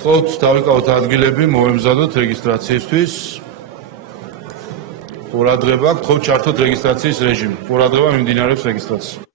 გთხოვთ დავიკავოთ ადგილები, მოვემზადოთ რეგისტრაციისთვის. ყურადღება, გთხოვთ ჩართოთ რეგისტრაციის რეჟიმი. ყურადღება მიმდინარეობს რეგისტრაცია.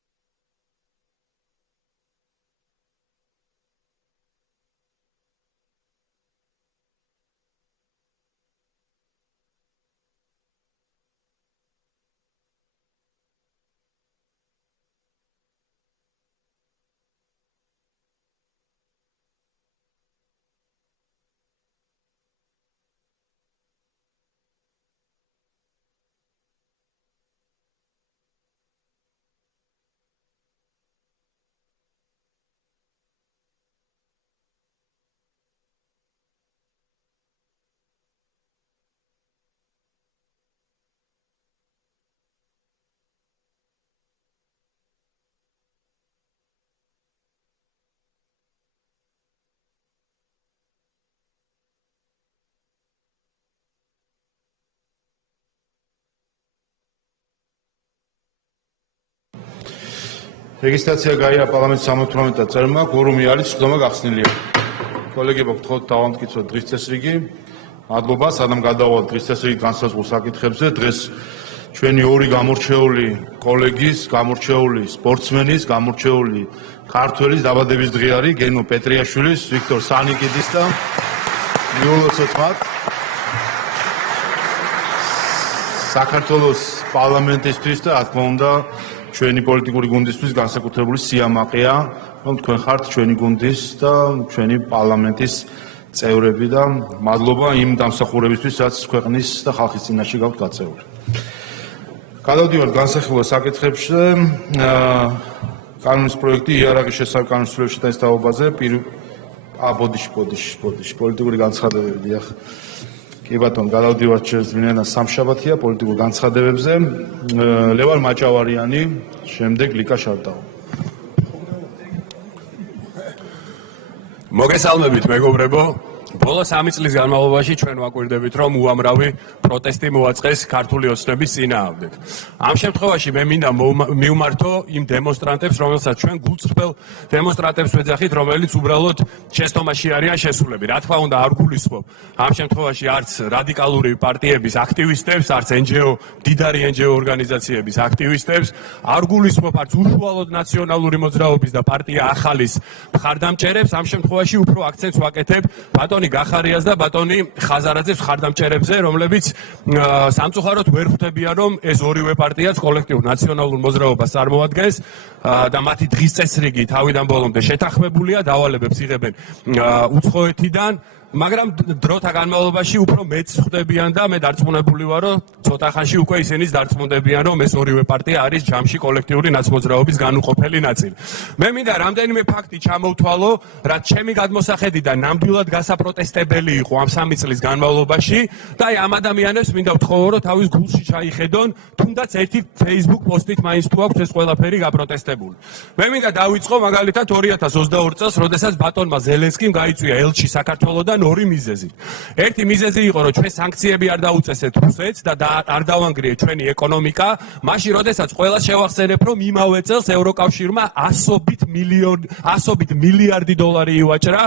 რეგისტრაცია გაიარა პარლამენტის 78 წევრმა, კვორუმი არის, ხდომა გახსნილია. კოლეგებო, გთხოვთ დავამტკიცოთ დღის წესრიგი. მადლობა, სანამ გადავალთ დღის წესრიგით განსაზღვრულ საკითხებზე. დღეს ჩვენი ორი გამორჩეული კოლეგის, გამორჩეული სპორტსმენის, გამორჩეული ქართველის დაბადების დღე არის, გენო პეტრიაშვილის, ვიქტორ სანიკიძის და მიულოცოთ მათ. საქართველოს პარლამენტისთვის და რა თქმა უნდა ჩვენი პოლიტიკური გუნდისთვის განსაკუთრებული სიამაყეა, რომ თქვენ ხართ ჩვენი გუნდის და ჩვენი პარლამენტის წევრები და მადლობა იმ დამსახურებისთვის, რაც ქვეყნის და ხალხის წინაშე გაქვთ გაწეული. გადავდივართ განსახილველ საკითხებზე. კანონის პროექტი იარაღის შესახებ კანონის ცვლილებების შეტანისთაობაზე ბოდიში პოლიტიკური განცხადებები დიახ. კი ბატონო, გადავდივართ შეზღუდვიანა სამშაბათია პოლიტიკურ განცხადებებზე. ლევან მაჭავარიანი, შემდეგ ლიკა შარტაო. მოგესალმებით მეგობრებო. ბოლო 3 წლის განმავლობაში ჩვენ ვაკვირდებით, რომ უამრავი პროტესტი მოაწყეს ქართული ოცნების წინააღმდეგ. ამ შემთხვევაში მე მინდა მივმართო იმ დემონსტრანტებს, რომელსაც ჩვენ გულწრფელ დემონსტრანტებს ვეძახით, რომელიც უბრალოდ შეცდომაში არიან შესულები. რა თქმა უნდა, არ გულისხმობ ამ შემთხვევაში არც რადიკალური პარტიების აქტივისტებს, არც მდიდარი NGO ორგანიზაციების აქტივისტებს, არ გულისხმობ არც უშუალოდ ნაციონალური მოძრაობის და პარტია ახალის მხარდამჭერებს. ამ შემთხვევაში უფრო აქცენტს ვაკეთებ ბატონი გახარიას და ბატონი ხაზარაძეს მხარდამჭერებზე, რომლებიც სამწუხაროდ ვერ ხვდებიან, რომ ეს ორივე პარტიაც კოლექტიურ ნაციონალურ მოძრაობას წარმოადგენს და მათი დღის წესრიგი თავიდან ბოლომდე შეთანხმებულია, დავალებებს იღებენ უცხოეთიდან, მაგრამ დროთა განმავლობაში უფრო მეც ხვდებიან და მე დარწმუნებული ვარ, რომ ცოტა ხანში უკვე ისინიც დარწმუნდებიან, რომ ეს ორივე პარტია არის ჯამში კოლექტიური ნაცმოძრაობის განუყოფელი ნაწილი. მე მინდა რამდენიმე ფაქტი ჩამოვთვალო, რაც ჩემი გადმოსახედიდან ნამდვილად გასაპროტესტებელი იყო ამ 3 წლის განმავლობაში და აი ამ ადამიანებს მინდა ვთხოვო, რომ თავის გულში ჩაიხედონ, თუნდაც ერთი Facebook პოსტით მაინც თუ აქვს ეს ყველაფერი გაპროტესტებული. მე მინდა დავიწყო მაგალითად 2022 წელს, როდესაც ბატონმა ზელენსკიმ გაიწვია ელჩი საქართველოდან ორი მიზეზი. ერთი მიზეზი იყო, რომ ჩვენ სანქციები არ დაუწესეთ რუსეთს და არ დავანგრიეთ ჩვენი ეკონომიკა, მაშინ როდესაც ყველას შევახსენებ, რომ იმავე წელს ევროკავშირმა 100 მილიარდი დოლარი ივაჭრა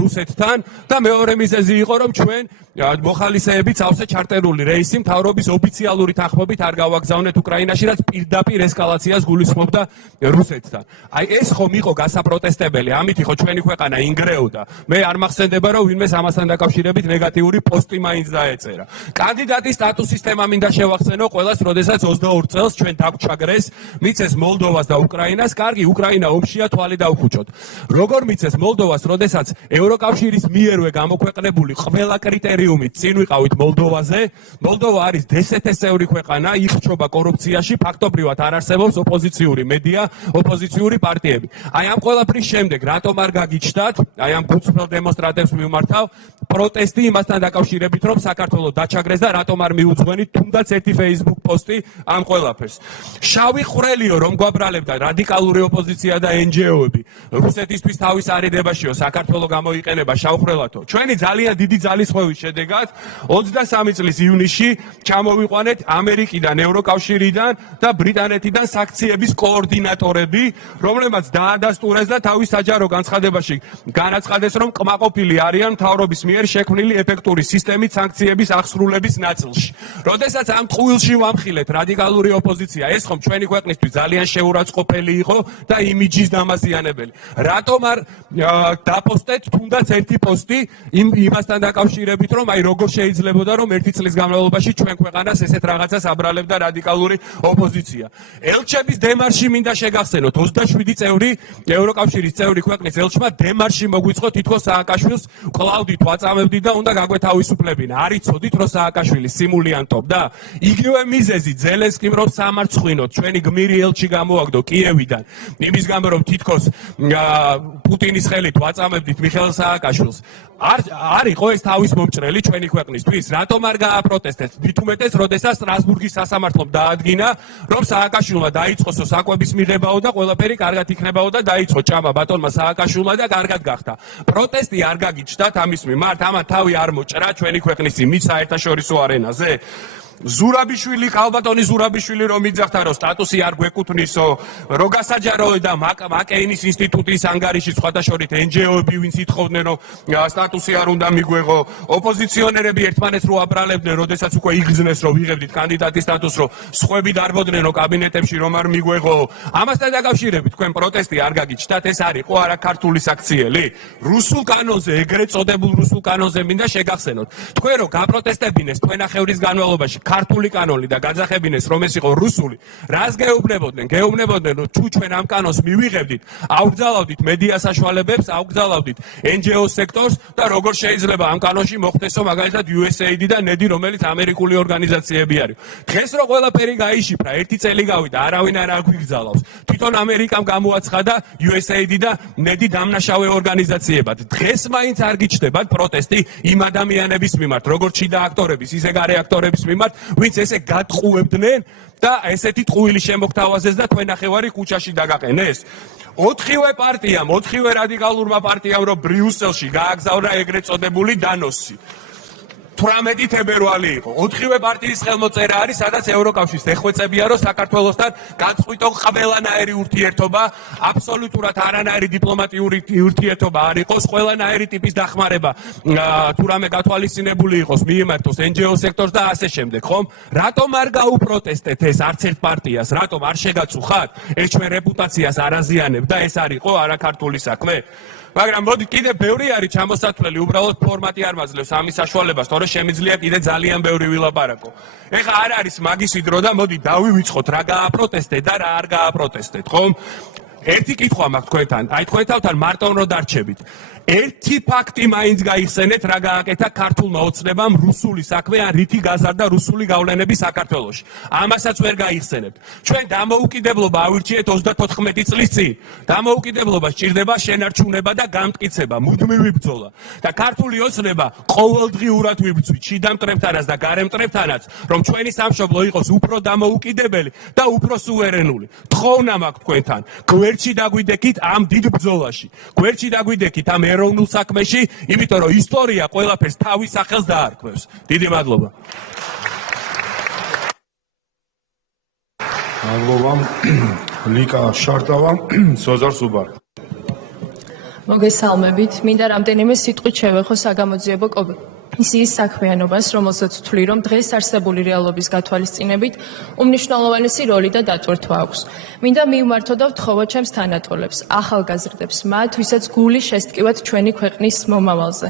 რუსეთთან და მეორე მიზეზი იყო, რომ ჩვენ მოხალისეებით სავსე ჩარტერული რეისი მთავრობის ოფიციალური თანხმობით არ გავაგზავნეთ უკრაინაში, რაც პირდაპირ ესკალაციას გულისხმობდა რუსეთთან. აი ეს ხომ იყო გასაპროტესტებელი, ამით ხო ჩვენი ქვეყანა ინგრეოდა. მე არ მახსენდება, რომ ვინმეს ამასთან დაკავშირებით ნეგატიური პოსტი მაინც დაეწერა. კანდიდატის სტატუსის თემა მინდა შევახსენო ყველას, როდესაც 22 წელს ჩვენ დაგვჩაგრეს, მიცეს მოლდოვას და უკრაინას, კარგი, უკრაინა ომშია, თვალი დავხუჭოთ. როგორ მიცეს მოლდოვას, როდესაც ევროკავშირის მიერვე გამოქვეყნებული ყველა კრიტერიუმით წინ ვიყავით მოლდოვაზე, მოლდოვა არის DST-ის წევრი ქვეყანა, იხჩობა კორუფციაში, ფაქტობრივად არ არსებობს ოპოზიციური მედია, ოპოზიციური პარტიები. აი ამ ყველაფრის შემდეგ რატომ არ გაგიჩნდათ, აი ამ გულწრფელ დემონსტრანტებს მიმართავ პროტესტი იმასთან დაკავშირებით, რომ საქართველოს დაჩაგრეს და რატომ არ მიუძღვენით თუნდაც ერთი Facebook პოსტი ამ ყველაფერს. შავი ხვრელიო რომ გვაბრალებდა რადიკალური ოპოზიცია და NGO-ები. რუსეთისთვის თავის არიდებაშიო საქართველო გამოიყენება შავხრელათო. ჩვენი ძალიან დიდი ძალისხმევის შედეგად 23 წლის ივნისში ჩამოვიყვანეთ ამერიკიდან, ევროკავშირიდან და ბრიტანეთიდან საქციების კოორდინატორები, რომლებმაც დაადასტურეს და თავის საჯარო განცხადებაში განაცხადეს, რომ კმაყოფილი არიან მთავრობის მიერ შექმნილი ეფექტური სისტემით სანქციების აღსრულების ნაწილში. როდესაც ამ ტყუილში ვამხილეთ რადიკალური ოპოზიცია, ეს ხომ ჩვენი ქვეყნისთვის ძალიან შეურაცხყოფელი იყო და იმიჯის დამაზიანებელი. რატომ არ დაპოსტეთ თუნდაც ერთი პოსტი იმასთან დაკავშირებით, რომ აი როგორ შეიძლებოდა რომ ერთი წლის განმავლობაში ჩვენ ქვეყანას ესეთ რაღაცას აბრალებდა რადიკალური ოპოზიცია. ელჩების დემარში მინდა შეგახსენოთ 27 წევრი ევროკავშირის წევრი ქვეყნის ელჩმა დემარში მოგვიწყო თითქოს სააკაშვილს კლავდით ვაწამებდით და უნდა გაგვეთავისუფლებინა. არ იცოდით რომ სააკაშვილი სიმულიანტობდა? იგივე მიზეზი ზელენსკიმ რომ სამარცხვინოთ ჩვენი გმირი ელჩი გამოაგდო კიევიდან. იმის გამო რომ თითქოს პუტინის ხელით ვაწამებდით მიხეილ სააკაშვილს. არ იყო ეს თავის მომჭრელი ჩვენი ქვეყნისთვის? რატომ არ გააპროტესტეთ? მით უმეტეს, როდესაც სტრასბურგის სასამართლომ დაადგინა, რომ სააკაშვილმა დაიწყოსო საკვების მიღებაო და ყველაფერი კარგად იქნებაო და დაიწყო ჭამა ბატონმა სააკაშვილმა და კარგად გახდა. პროტესტი არ გაგიჩნდათ ამის მიმართ? ამან თავი არ მოჭრა ჩვენი ქვეყნის იმით საერთაშორისო არენაზე? ზურაბიშვილი, ხალბატონი ზურაბიშვილი რომ იძახდა რომ სტატუსი არ გვეკუთვნისო, რო გასაჯაროე და მაკეინის ინსტიტუტის ანგარიში სხვათა შორის NGO-ები ვინც ითხოვდნენ რომ სტატუსი არ უნდა მიგვეღო, ოპოზიციონერები ერთმანეთს რო აბრალებდნენ, როდესაც უკვე იგრძნეს რომ ვიღებდით კანდიდატის სტატუსს, რომ სხვები დარბოდნენ რომ კაბინეტებში რომ არ მიგვეღო. ამასთან დაკავშირებით თქვენ პროტესტი არ გაგიჩნდათ? ეს არ იყო არა ქართული საქციელი? რუსულ კანონზე, ეგრეთ წოდებულ რუსულ კანონზე მინდა შეგახსენოთ. თქვენ რო გაპროტესტებინეს თქვენახევრის განმავლობაში ქართული კანონი და გაძახებინეს რომ ეს იყო რუსული, რას გეუბნებოდნენ? გეუბნებოდნენ რომ თუ ჩვენ ამ კანონს მივიღებდით, აუგზავნებდით მედია საშუალებებს, აუგზავნებდით NGO სექტორს და როგორ შეიძლება ამ კანონში მოხდესო მაგალითად USAID და NED, რომელიც ამერიკული ორგანიზაციები არის. დღეს რო ყველაფერი გაიშიფრა, ერთი წელი გავიდა, არავინ არ აგვიგზავნავს. თვითონ ამერიკამ გამოაცხადა USAID და NED დამნაშავე ორგანიზაციებად. დღეს მაინც არ გიჩნდებათ პროტესტი იმ ადამიანების მიმართ, როგორც შიდა აქტორების, ისე გარე აქტორების მიმართ, ვინც ესე გატყუებდნენ და ესეთი ტყუილი შემოგთავაზეს და თქვენ ნახევარი ქუჩაში დაგაყენეს. 4-ვე პარტიამ, 4-ვე რადიკალურმა პარტიამ რომ ბრიუსელში გააგზავნა ეგრეთ წოდებული დანოსი. 18 თებერვალი იყო. 4-ვე პარტიის ხელმოწერა არის, სადაც ევროკავშირს ეხვეწებია, რომ საქართველოსთან გაწყვიტო ყველანაირი ურთიერთობა, აბსოლუტურად არანაირი დიპლომატიური ურთიერთობა არ იყოს, ყველანაირი ტიპის დახმარება თუ რამე გათვალისწინებული იყოს, მიემართოს NGO სექტორს და ასე შემდეგ, ხომ? რატომ არ გაუპროტესტეთ ეს არც ერთ პარტიას? რატომ არ შეგაწუხათ? ეს ჩვენ რეპუტაციას არ აზიანებ და ეს არ იყო არაქართული საქმე? მაგრამ მოდი კიდე ბევრი არის ჩამოსათვლელი, უბრალოდ ფორმატი არ მაძლევს ამის საშუალებას, თორე შემიძლია კიდე ძალიან ბევრი ვილაპარაკო. ეხლა არ არის მაგისი დრო და მოდი დავივიწყოთ რა გააპროტესტეთ და რა არ გააპროტესტეთ, ხომ? ერთი კითხვა მაქვს თქვენთან, აი თქვენ თავთან მარტო რომ დარჩებით. ერთი ფაქტი მაინც გაიხსენეთ, რა გააკეთა ქართულმა ოცნებამ რუსული საქმე ან რითი გაზარდა რუსული გავლენები საქართველოში. ამასაც ვერ გაიხსენებთ. ჩვენ დამოუკიდებლობა ავირჩიეთ 34 წლის წინ. დამოუკიდებლობა სჭირდება შენარჩუნება და გამტკიცება, მუდმივი ბრძოლა. და ქართული ოცნება ყოველდღიურად ვიბრძვით შიდა მტრებთანაც და გარე მტრებთანაც, რომ ჩვენი სამშობლო იყოს უფრო დამოუკიდებელი და უფრო სუვერენული. თხოვნა მაქვს თქვენთან, გვერდში დაგვიდექით ამ დიდ ბრძოლაში. გვერდში დაგვიდექით ამ ეროვნულ საქმეში, იმიტომ რომ ისტორია ყველაფერს თავის სახელს დაარქვევს. დიდი მადლობა. მადლობა. ლიკა შარტავა, სოზარ სუბარ. მოგესალმებით. მინდა რამდენიმე სიტყვით შევეხო საგამოძიებო კომისიის საქმიანობას, რომელსაც ვთვლი, რომ დღეს არსებული რეალობის გათვალისწინებით უმნიშვნელოვანესი როლი და დატვირთვა აქვს. მინდა მივმართო და ვთხოვო ჩემს თანატოლებს, ახალგაზრდებს, მათ, ვისაც გული შესტკივათ ჩვენი ქვეყნის მომავალზე.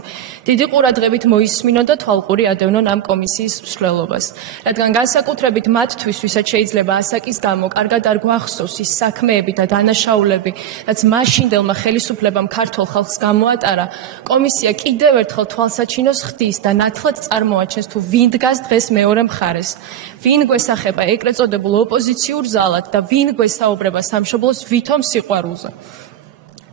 დიდი ყურადღებით მოისმინონ და თვალყური ადევნონ ამ კომისიის მსვლელობას, რადგან განსაკუთრებით მათთვის, ვისაც შეიძლება ასაკის გამო კარგად არ გვახსოვს ის საქმეები და დანაშაულები, რაც მაშინდელმა ხელისუფლებამ ქართულ ხალხს გამოატარა, კომისია კიდევ ერთხელ თვალსაჩინოს ხდის და ნათლად წარმოაჩენს თუ ვინ დგას დღეს მეორე მხარეს, ვინ გვესახება ეგრეთ წოდებულ ოპოზიციურ ზალად და ვინ გვესაუბრება სამშობლოს ვითომ სიყვარულზე.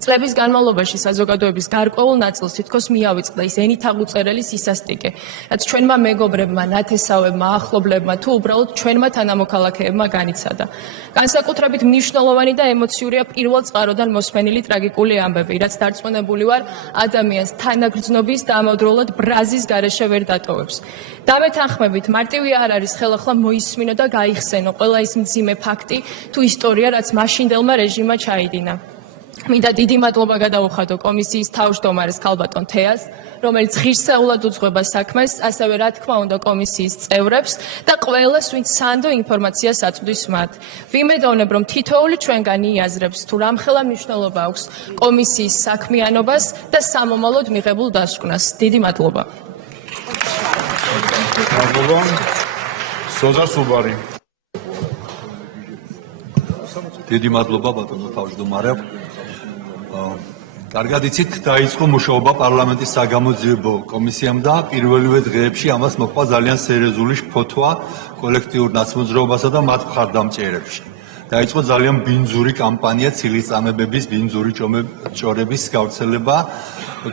წლების განმავლობაში საზოგადოების გარკვეულ ნაწილს თითქოს მიავიწყდა ის ენით აღუწერელი სისასტიკე, რაც ჩვენმა მეგობრებმა, ნათესავებმა, ახლობლებმა თუ უბრალოდ ჩვენმა თანამოქალაქეებმა განიცადა. განსაკუთრებით მნიშვნელოვანი და ემოციურია პირველ წყაროდან მოსმენილი ტრაგიკული ამბები, რაც დარწმუნებული ვარ ადამიანს თანაგრძნობის და ამავდროულად ბრაზის გარეშე ვერ დატოვებს. დამეთანხმებით, მარტივი არ არის ხელახლა მოისმინო და გაიხსენო ყველა ის მძიმე ფაქტი თუ ისტორია, რაც მაშინდელმა რეჟიმმა ჩაიდინა. მინდა დიდი მადლობა გადაუხადო კომისიის თავმჯდომარეს ქალბატონ თეას, რომელიც ღირსეულად უძღვება საქმეს, ასევე რა თქმა უნდა კომისიის წევრებს და ყველას, ვინც სანდო ინფორმაციას აწვდის მათ. ვიმედოვნებ, რომ თითოეული ჩვენგანი იაზრებს თუ რამხელა მნიშვნელობა აქვს კომისიის საქმიანობას და სამომავლოდ მიღებულ დასკვნას. დიდი მადლობა. მადლობა. სოზარ სუბარი. დიდი მადლობა ბატონო თავმჯდომარე. კარგად იცით, დაიწყო მუშაობა პარლამენტის საგამოძიებო კომისიამ და პირველივე დღეებში ამას მოჰყვა ძალიან სერიოზული შფოთვა კოლექტიურ ნაცმოძრაობასა და მათ მხარდამჭერებში. დაიწყო ძალიან ბინძური კამპანია ცილისწამებების, ბინძური ჭორების გავრცელება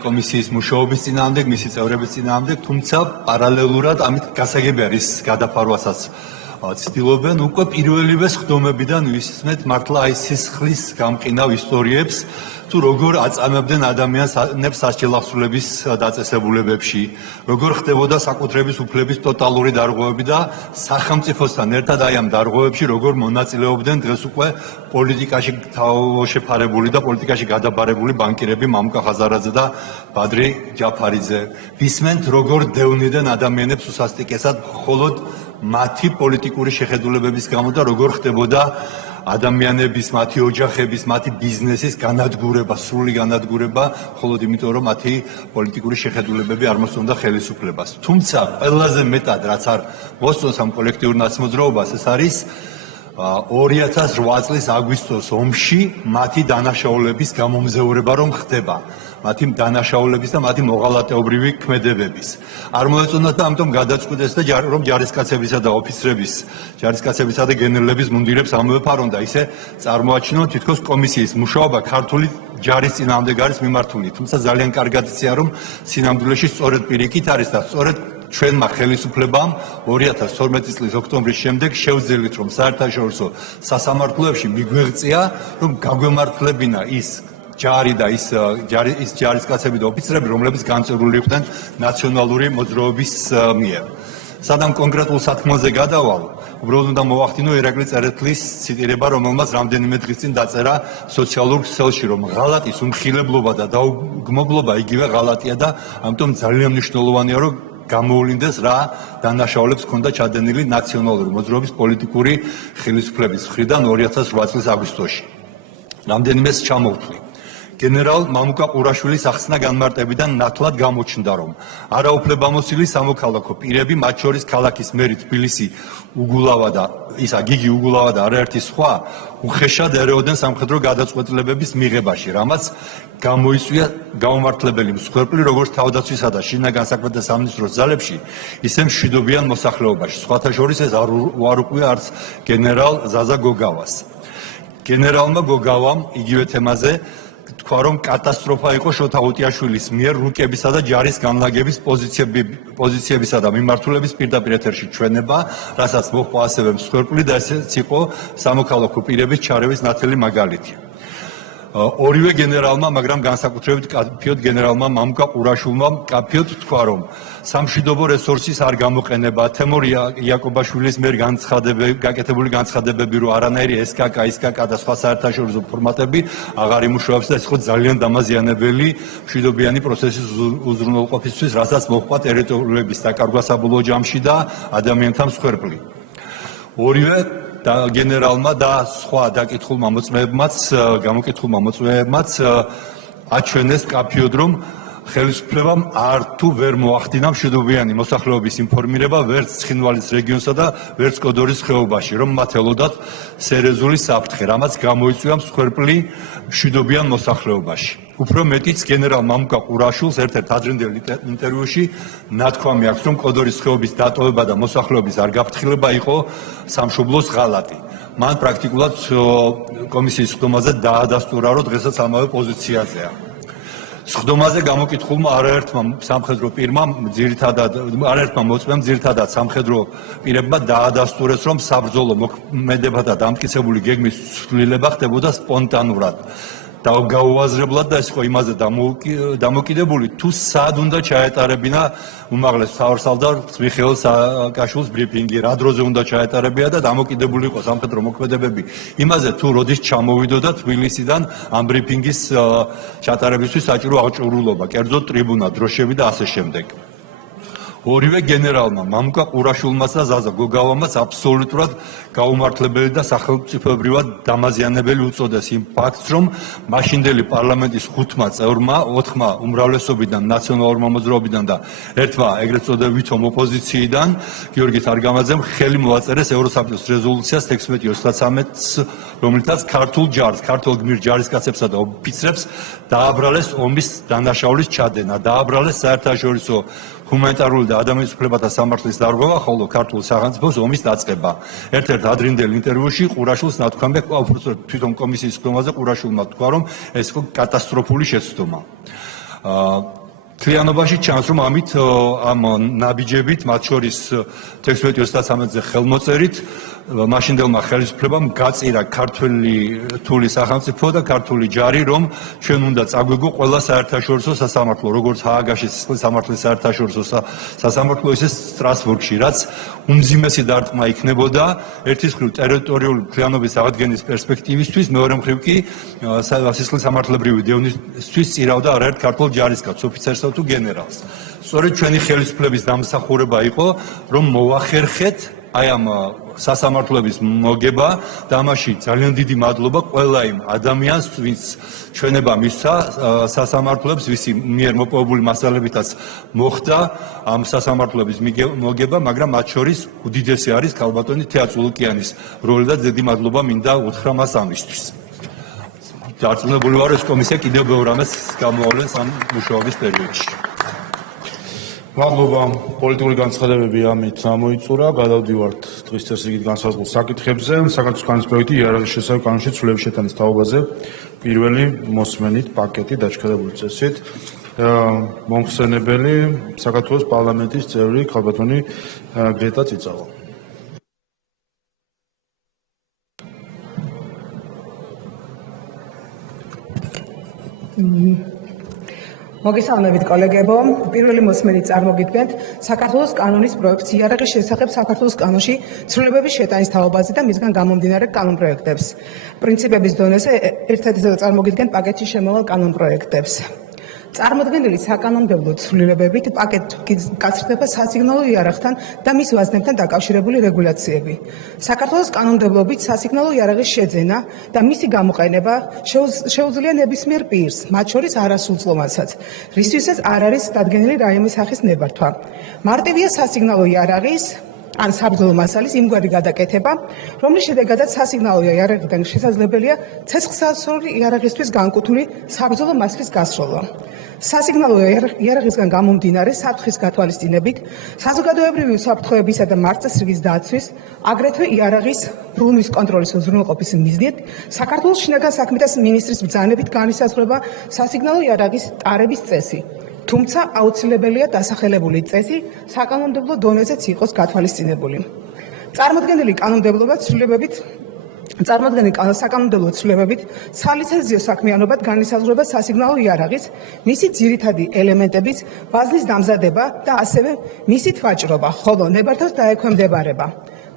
კომისიის მუშაობის წინააღმდეგ, მისი წევრების წინააღმდეგ, თუმცა პარალელურად ამით გასაგები არის გადაფარვასაც ცდილობენ უკვე პირველივე სხდომებიდან ვისმენთ მართლა აი სისხლის გამყინავ ისტორიებს თუ როგორ აწამებდნენ ადამიანებს სასჯელახსრულების დაწესებულებებში, როგორ ხდებოდა საკუთრების უფლების ტოტალური დარღვევები და სახელმწიფოსთან ერთად აი ამ დარღვევებში როგორ მონაწილეობდნენ დღეს უკვე პოლიტიკაში შეფარებული და პოლიტიკაში გადაბარებული ბანკირები მამუკა ხაზარაძე და ბადრი ჯაფარიძე. ვისმენთ როგორ დევნიდნენ ადამიანებს უსასტიკესად მხოლოდ მათი პოლიტიკური შეხედულებების გამო და როგორ ხდებოდა ადამიანების, მათი ოჯახების, მათი ბიზნესის განადგურება, სრული განადგურება, მხოლოდ იმიტომ, რომ მათი პოლიტიკური შეხედულებები არ მოსწონდა ხელისუფლებას. თუმცა ყველაზე მეტად რაც არ მოსწონს ამ კოლექტიურ ნაცმოძრაობას, ეს არის 2008 წლის აგვისტოს ომში მათი დანაშაულების გამომზეურება რომ ხდება. მათი დანაშაულების და მათი მოღალატეობრივი ქმედებების. არ მოეწონათ და ამიტომ გადაწყვიტეს და რომ ჯარისკაცებისა და ოფიცრების, ჯარისკაცებისა და გენერლების მუნდირებს ამოეფარონ და ისე წარმოაჩინონ თითქოს კომისიის მუშაობა ქართული ჯარის წინააღმდეგ არის მიმართული. თუმცა ძალიან კარგად იციან რომ სინამდვილეში სწორედ პირიქით არის და სწორედ ჩვენმა ხელისუფლებამ 2012 წლის ოქტომბრის შემდეგ შევძელით რომ საერთაშორისო სასამართლოებში მიგვეღწია რომ გაგვემართლებინა ის ჯარი და ის ჯარისკაცები და ოფიცრები, რომლებიც განწირული იყვნენ ნაციონალური მოძრაობის მიერ. სადამ კონკრეტულ სათქმელზე გადავალ, უბრალოდ უნდა მოვახდინო ერაკლი წერეთლის ციტირება, რომელმაც რამდენიმე დღის წინ დაწერა სოციალურ ქსელში, რომ ღალატის უმხილებლობა და დაუგმობლობა იგივე ღალატია და ამიტომ ძალიან მნიშვნელოვანია, რომ გამოულინდეს რა დანაშაულებს ჰქონდა ჩადენილი ნაციონალური მოძრაობის პოლიტიკური ხელისუფლების მხრიდან 2008 წლის აგვისტოში. რამდენიმეს ჩამოვთვლი. გენერალ მამუკა ყურაშვილის ახსნა განმარტებიდან ნათლად გამოჩნდა, რომ არაუფლებამოსილი სამოქალაქო პირები, მათ შორის ქალაქის მერი თბილისი უგულავა და გიგი უგულავა და არაერთი სხვა უხეშად ერეოდნენ სამხედრო გადაწყვეტილებების მიღებაში, რამაც გამოიწვია გაუმართლებელი მსხვერპლი როგორც თავდაცვისა და შინაგან საქმეთა სამინისტროს ძალებში, ისე მშვიდობიან მოსახლეობაში. სხვათა შორის ეს არ უარყვია არც გენერალ ზაზა გოგავას. გენერალმა გოგავამ იგივე თემაზე თქვა, რომ კატასტროფა იყო შოთა უტიაშვილის მიერ რუკებისა და ჯარის განლაგების პოზიციებისა და მიმართულების პირდაპირ ეთერში ჩვენება, რასაც მოჰყვა ასევე მსხვერპლი და ესეც იყო სამოქალაქო პირების ჩარევის ნათელი მაგალითი. ორივე გენერალმა, მაგრამ განსაკუთრებით კაფიოდ გენერალმა მამუკა ყურაშვილმა კაფიოდ თქვა, რომ სამშვიდობო რესურსის არ გამოყენება, თემურ იაკობაშვილის მიერ გაკეთებული განცხადებები, რომ არანაირი SKK და სხვა საერთაშორისო ფორმატები აღარ იმუშავებს და ეს იყო ძალიან დამაზიანებელი მშვიდობიანი პროცესის უზრუნველყოფისთვის, რასაც მოჰყვა ტერიტორიების დაკარგვა საბოლოო ჯამში და ადამიანთა მსხვერპლი. ორივე და გენერალმა და სხვა გამოკითხულმა მოწმეებმაც აჩვენეს კაფიოდ, რომ ხელისუფლებამ არ თუ ვერ მოახდინა მშვიდობიანი მოსახლეობის ინფორმირება ვერც ცხინვალის რეგიონსა და ვერც კოდორის ხეობაში, რომ მათ ელოდათ სერიოზული საფრთხე, რამაც გამოიწვია მსხვერპლი მშვიდობიან მოსახლეობაში. უფრო მეტიც გენერალ მამუკა ყურაშვილს ერთ-ერთ ადრინდელ ინტერვიუში ნათქვამი აქვს, რომ კოდორის ხეობის დატოვება და მოსახლეობის არ გაფრთხილება იყო სამშობლოს ღალატი. მან პრაქტიკულად კომისიის სხდომაზე დაადასტურა, რომ დღესაც ამავე პოზიციაზეა. სხდომაზე გამოკითხულმა არაერთმა სამხედრო პირმა არაერთმა მოწმემ ძირითადად სამხედრო პირებმა დაადასტურეს, რომ საბრძოლო მოქმედებათა დამტკიცებული გეგმის ცვლილება ხდებოდა სპონტანურად და გაუაზრებლად და ეს იყო იმაზე დამოკიდებული, თუ სად უნდა ჩაეტარებინა უმაღლეს მთავარსარდალ მიხეილ სააკაშვილის ბრიფინგი, რა დროზე უნდა ჩაეტარებინა და დამოკიდებული იყო სამხედრო მოქმედებები იმაზე, თუ როდის ჩამოვიდოდა თბილისიდან ამ ბრიფინგის ჩატარებისთვის საჭირო აღჭურვილობა, კერძოდ ტრიბუნა, დროშები და ასე შემდეგ. ორივე გენერალმა, მამუკა ყურაშვილმაც და ზაზა გოგავამაც აბსოლუტურად გაუმართლებელი და სახელმწიფოებრივად დამაზიანებელი უწოდეს იმ ფაქტს, რომ მაშინდელი პარლამენტის 5 წევრმა, 4 უმრავლესობიდან, ნაციონალურმა მოძრაობიდან და ერთმა ეგრეთ წოდებითო ოპოზიციიდან, გიორგი თარგამაძემ ხელი მოაწერეს ევროსაბჭოს რეზოლუციას 1633-ს, რომლითაც ქართულ ჯარს, ქართულ გმირ ჯარისკაცებსა და ოფიცრებს დააბრალეს ომის დანაშაულის ჩადენა, დააბრალეს საერთაშორისო ჰუმანიტარული და ადამიანის უფლებათა სამართლის დარღვევა, ხოლო ქართულ სახელმწიფოს ომის დაწყება. ერთ-ერთ ადრინდელ ინტერვიუში ყურაშვილს ნათქვამი უბრალოდ თვითონ კომისიის სხდომაზე ყურაშვილმა თქვა, რომ ეს იყო კატასტროფული შეცდომა. თლიანობაში ჩანს, რომ ამით ამ ნაბიჯებით, მათ შორის 16-33-ზე ხელმოწერით მაშინდელმა ხელისუფლებამ გაწირა ქართული რთული სახელმწიფო და ქართული ჯარი, რომ ჩვენ უნდა წაგვიგო ყველა საერთაშორისო სასამართლო, როგორც ჰააგაში სისხლის სამართლის საერთაშორისო სასამართლო, ისე სტრასბურგში, რაც უმძიმესი დარტყმა იქნებოდა ერთის მხრივ ტერიტორიული მთლიანობის აღდგენის პერსპექტივისთვის, მეორე მხრივ კი სისხლის სამართლებრივი დევნისთვის წირავდა არაერთ ქართულ ჯარისკაცს, ოფიცერსა თუ გენერალს. სწორედ ჩვენი ხელისუფლების დამსახურება იყო, რომ მოახერხეთ აი ამ სასამართლოების მოგება და ამაში ძალიან დიდი მადლობა ყველა იმ ადამიანს, ვინც ჩვენება მისცა სასამართლოებს, ვისი მიერ მოპოვებული მასალებითაც მოხდა ამ სასამართლოების მოგება, მაგრამ მათ შორის უდიდესი არის ქალბატონი თეა წულუკიანის როლი და დიდი მადლობა მინდა უთხრა მას ამისთვის. დარწმუნებული ვარ, ეს კომისია კიდევ ბევრ რამეს გამოავლენს ამ მუშაობის პერიოდში. მადლობა. პოლიტიკური განცხადებები ამით ამოიწურა. გადავდივართ დღის წესრიგით განსაზღვრულ საკითხებზე. საქართველოს კანონის პროექტი იარაღის შესახებ კანონში ცვლილების შეტანის თაობაზე პირველი მოსმენით პაკეტი დაჩქარებული წესით. მომხსენებელი საქართველოს პარლამენტის წევრი ქალბატონი გრეტა წიწავა. მოგესალმებით კოლეგებო, პირველი მოსმენით წარმოგიდგენთ საქართველოს კანონის პროექტს იარაღის შესახებ საქართველოს კანონში ცვლილებების შეტანის თაობაზე და მისგან გამომდინარე კანონპროექტებს. პრინციპების დონეზე ერთადერთად წარმოგიდგენთ პაკეტში შემავალ კანონპროექტებს. წარმოდგენილი საკანონმდებლო ცვლილებებით პაკეტი გაცრდება სასიგნალო იარაღთან და მის ვაზნებთან დაკავშირებული რეგულაციები. საქართველოს კანონმდებლობით სასიგნალო იარაღის შეძენა და მისი გამოყენება შეუძლია ნებისმიერ პირს, მათ შორის არასრულწლოვანსაც, რისთვისაც არ არის დადგენილი რაიმე სახის ნებართვა. მარტივია სასიგნალო იარაღის ან საბრძოლო მასალის იმგვარი გადაკეთება, რომლის შედეგადაც სასიგნალო იარაღიდან შესაძლებელია ცეცხლსასროლი იარაღისთვის განკუთვნილი საბრძოლო მასალის გასროლა. სასიგნალო იარაღისგან გამომდინარე საფრთხის გათვალისწინებით, საზოგადოებრივი უსაფრთხოებისა და მარწესრიგის დაცვის, აგრეთვე იარაღის ბრუნვის კონტროლის უზრუნველყოფის მიზნით, საქართველოს შინაგან საქმეთა მინისტრის ბრძანებით განისაზღვრება სასიგნალო იარაღის ტარების წესი. თუმცა აუცილებელია დასახელებული წესი საკანონმდებლო დონეზეც იყოს გათვალისწინებული. წარმოდგენილი საკანონმდებლო ცვლილებებით სალიცენზიო საქმიანობად განისაზღვრება სასიგნალო იარაღის, მისი ძირითადი ელემენტების ვაზნის დამზადება და ასევე მისით ვაჭრობა, ხოლო ნებართვას დაექვემდებარება.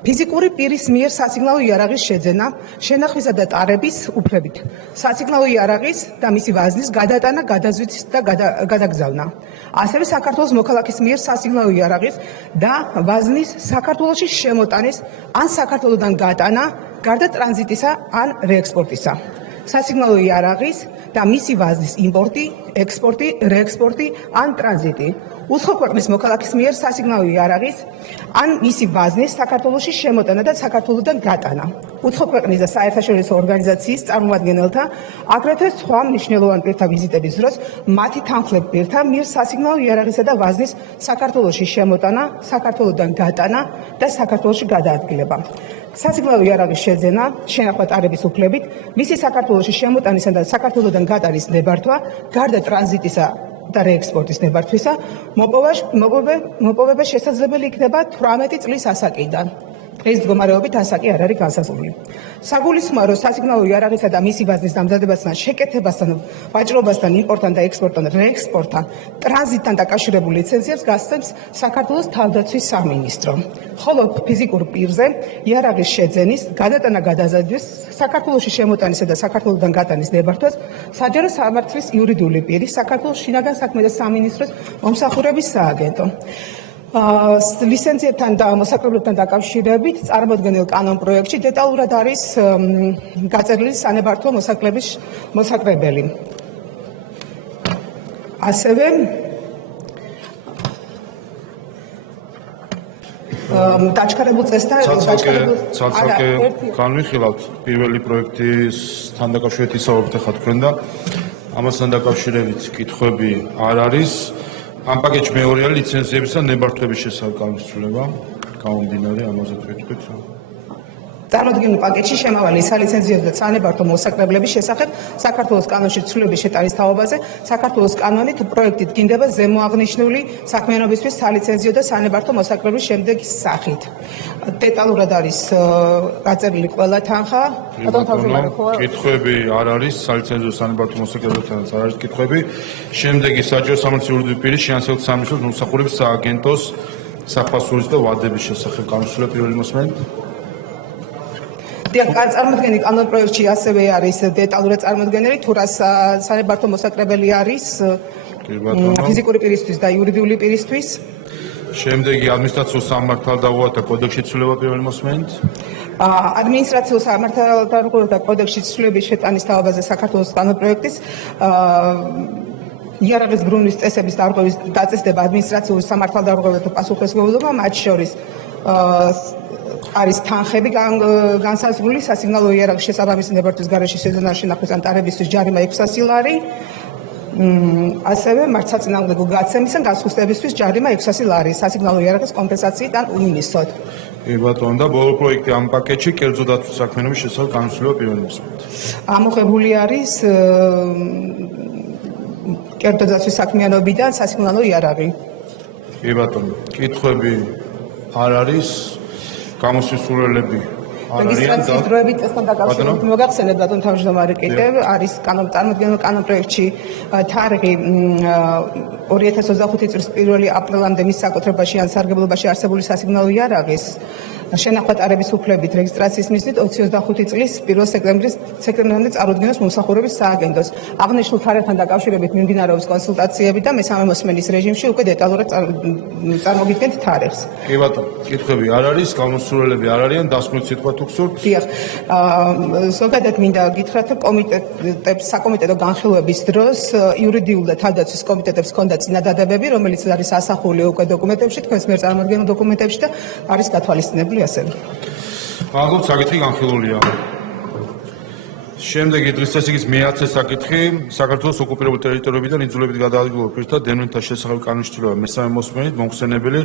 ფიზიკური პირის მიერ სასიგნალო იარაღის შეძენა, შენახვისა და ტარების უფლებით, სასიგნალო იარაღის და მისი ვაზნის გადატანა, გადაზვით და გადაგზავნა. ასევე საქართველოს მოქალაქის მიერ სასიგნალო იარაღის და ვაზნის საქართველოში შემოტანის ან საქართველოდან გატანა, გარდა ტრანზიტისა ან რეექსპორტისა. სასიგნალო იარაღის და მისი ვაზნის იმპორტი, ექსპორტი, რეექსპორტი ან ტრანზიტი. უცხო ქვეყნის მოქალაქის მიერ სასიგნალო იარაღის ან მისი ვაზნის საქართველოში შემოტანა და საქართველოდან გატანა. უცხო ქვეყნის და საერთაშორისო ორგანიზაციის წარმომადგენელთა, აგრეთვე სხვა მნიშვნელოვან პირთა ვიზიტების დროს მათი თანხლებ პირთა მიერ სასიგნალო იარაღისა და ვაზნის საქართველოში შემოტანა, საქართველოდან გატანა და საქართველოში გადაადგილება. სასიგნალო იარაღის შეძენა, შენახვა ტარების უფლებით, მისი საქართველოში შემოტანისა და საქართველოდან გატანის ნებართვა, გარდა ტრანზიტისა და რეექსპორტის ნებართვისა, მოპოვება შესაძლებელი იქნება 18 წლის ასაკიდან. ეს მდგომარეობით ასაკი არ არის განსაზღვრული. საგულისხმოა, რომ სასიგნალო იარაღისა და მისი ვაზნის დამზადებასთან, შეკეთებასთან, ვაჭრობასთან, იმპორტთან და ექსპორტთან, რეექსპორტთან, ტრანზიტთან დაკავშირებულ ლიცენზიებს გასცემს საქართველოს თავდაცვის სამინისტრო. ხოლო ფიზიკურ პირზე იარაღის შეძენის, გადატანა გადაზიდვის, საქართველოში შემოტანისა და საქართველოდან გატანის ნებართვას საჯარო სამართლის იურიდიული პირი, საქართველოს შინაგან საქმეთა სამინისტროს მომსახურების სააგენტო. ლიცენზიებთან და მოსაკრებლებთან დაკავშირებით წარმოდგენილ კანონპროექტში დეტალურად არის გაწერილი სანებართვო მოსაკლების მოსაკრებელი. ასევე დაჩქარებულ წესთან ცალკე განვიხილავთ პირველი პროექტისთან დაკავშირებით ისაუბრეთ ახლა თქვენ და ამასთან დაკავშირებით კითხვები არ არის. ამ პაკეტში მეორეა ლიცენზიების და ნებართვების შესახებ განსაზღვრება, გამომდინარე ამაზე თქვით. წარმოდგენილ პაკეტში შემავალი სალიცენზიო და სანებართვო მოსაკრებლების შესახებ საქართველოს კანონში ცვლილების შეტანის თაობაზე საქართველოს კანონით პროექტით გინდება ზემოაღნიშნული საქმიანობისთვის სალიცენზიო და სანებართვო მოსაკრებლის შემდეგი სახით. დეტალურად არის გაწერილი ყველა თანხა. კითხვები არ არის სალიცენზიო სანებართვო მოსაკრებლებთანაც არ არის კითხვები. შემდეგი საჯარო სამართლის იურიდიული პირის შეანსებთ სამინისტროს მომსახურების სააგენტოს საფასურის და ვადების შესახებ განსაზღვრება პირველი მოსმენით. წარმოდგენილი კანონპროექტში ასევე არის დეტალურად წარმოდგენილი თუ რა სანებართვო მოსაკრებელი არის ფიზიკური პირისთვის და იურიდიული პირისთვის. შემდეგი ადმინისტრაციულ სამართალდაუღალთა კოდექსში ცვლილება პირველი მოსმენით. ადმინისტრაციულ სამართალდაუღალთა კოდექსში ცვლილების შეტანის თაობაზე საქართველოს კანონპროექტის იარაღის ბრუნვის წესების დარღვევის დაწესდება ადმინისტრაციულ სამართალდაუღალთა პასუხისმგებლობა, მათ შორის არის თანხები განსაზღვრული სასიგნალო იარაღის შესაბამისი ნებართვის გარეშე სეზონალში ნახვის ან ტარებისთვის ჯარიმა 600 ლარი. ასევე მართსაწინააღმდეგო გაცემის ან განსხვავებისთვის ჯარიმა 600 ლარი სასიგნალო იარაღის კომპენსაციიდან უიმისოდ. ბატონო და ბოლო პროექტი ამ პაკეტში კერძო დაცვის საქმიანობის შესახებ განსაზღვრება პირველი მოსმენით. ამოღებული არის კერძო დაცვის საქმიანობიდან სასიგნალო იარაღი. ბატონო, კითხვები არ არის. გამოსასვლელები რეგისტრაციის დროებით წესთან დაკავშირებით მოგახსენებთ ბატონ თავმჯდომარე კიდევ არის წარმოდგენილ კანონპროექტში თარიღი 2025 წლის 1 აპრილამდე მის საკუთრებაში ან სარგებლობაში არსებული სასიგნალო იარაღის შენახვა ტარების უფლებით რეგისტრაციის მიზნით 2025 წლის 1 სექტემბრამდე წარუდგენოს მომსახურების სააგენტოს. აღნიშნულ თარიღთან დაკავშირებით მიმდინარეობს კონსულტაციები და მესამე მოსმენის რეჟიმში უკვე დეტალურად წარმოგიდგენთ თარიღს. კი ბატონო, კითხვები არ არის, გამოსასვლელები არ არიან, დასკვნით სიტყვა თუ გსურთ. დიახ. ზოგადად მინდა გითხრათ, საკომიტეტო განხილვების დროს იურიდიულ და თავდაცვის კომიტეტებს ჰქონდა წინადადებები, რომელიც არის ასახული უკვე დოკუმენტებში, თქვენს მიერ წარმოდგენილ დოკუმენტებში და არის გათვალისწინებული ასევე. ალბათ საკითხი განხილულია. შემდეგი დღის წესრიგის მე-10 საკითხი საქართველოს ოკუპირებულ ტერიტორიებიდან იძულებით გადაადგილებულ პირთა დევნილთა შესახებ კანონის ცვლილება მესამე მოსმენით მომხსენებელი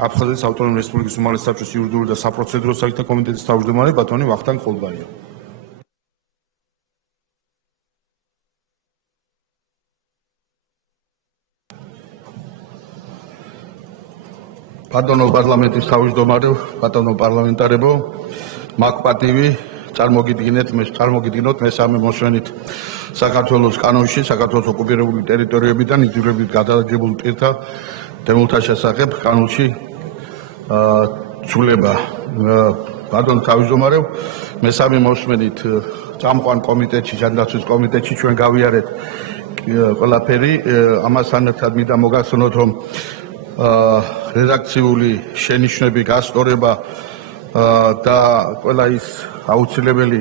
აფხაზეთის ავტონომიური რესპუბლიკის უმაღლესი საბჭოს იურიდიული და საპროცედურო საკითხთა კომიტეტის თავმჯდომარე ბატონი ვახტანგ ხოლბარია. ბატონო პარლამენტის თავმჯდომარე, ბატონო პარლამენტარებო, მაქვს პატივი წარმოგიდგინოთ მესამე მოსმენით საქართველოს კანონში საქართველოს ოკუპირებული ტერიტორიებიდან იძულებით გადაადგილებულ პირთა დევნილთა შესახებ კანონში ცვლილება. ბატონო თავმჯდომარე, მესამე მოსმენით წამყვან კომიტეტში, ჯანდაცვის კომიტეტში ჩვენ გავიარეთ ყველაფერი, ამასთან ერთად მინდა მოგახსენოთ, რომ რედაქციული შენიშვნები გასწორება და ყველა ის აუცილებელი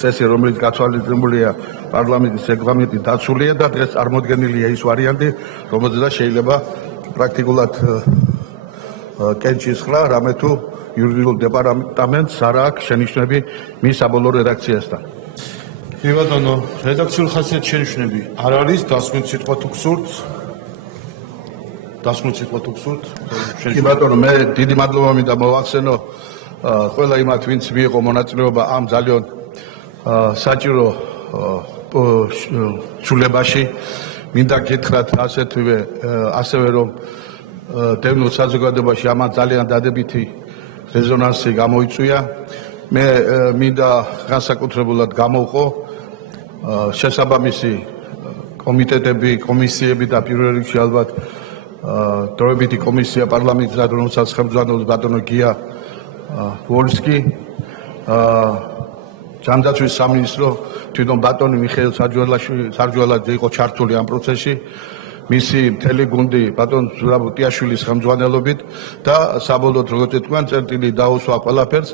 წესი, რომელიც გათვალისწინებულია პარლამენტის რეგლამენტით დაცულია და დღეს წარმოდგენილია ის ვარიანტი, რომელზეც შეიძლება პრაქტიკულად კენჭისყრა, რამე თუ იურიდიულ დეპარტამენტს არ აქვს შენიშვნები მის საბოლოო რედაქციასთან. კი ბატონო, რედაქციული ხასიათის შენიშვნები არ არის, დასკვნით სიტყვა თუ გსურთ. დასკვნით სიტყვა თუ გსურთ. კი ბატონო, მე დიდი მადლობა მინდა მოვახსენო ყველა იმათ, ვინც მიიღო მონაწილეობა ამ ძალიან საჭირო ცვლილებაში. მინდა გითხრათ ასევე რომ დევნილ საზოგადოებაში ამან ძალიან დადებითი რეზონანსი გამოიწვია. მე მინდა განსაკუთრებულად გამოვყო შესაბამისი კომიტეტები, კომისიები და პირველ რიგში ალბათ დროებითი კომისია პარლამენტის რომელსაც ხელმძღვანელობს ბატონო გია ვოლსკი, ჯანდაცვის სამინისტრო თვითონ ბატონი მიხეილ სარჯველაძე იყო ჩართული ამ პროცესში, მისი მთელი გუნდი ბატონ ზურაბ უტიაშვილის ხელმძღვანელობით და საბოლოოდ როგორც თქვენ წერტილი დაუსვა ყველაფერს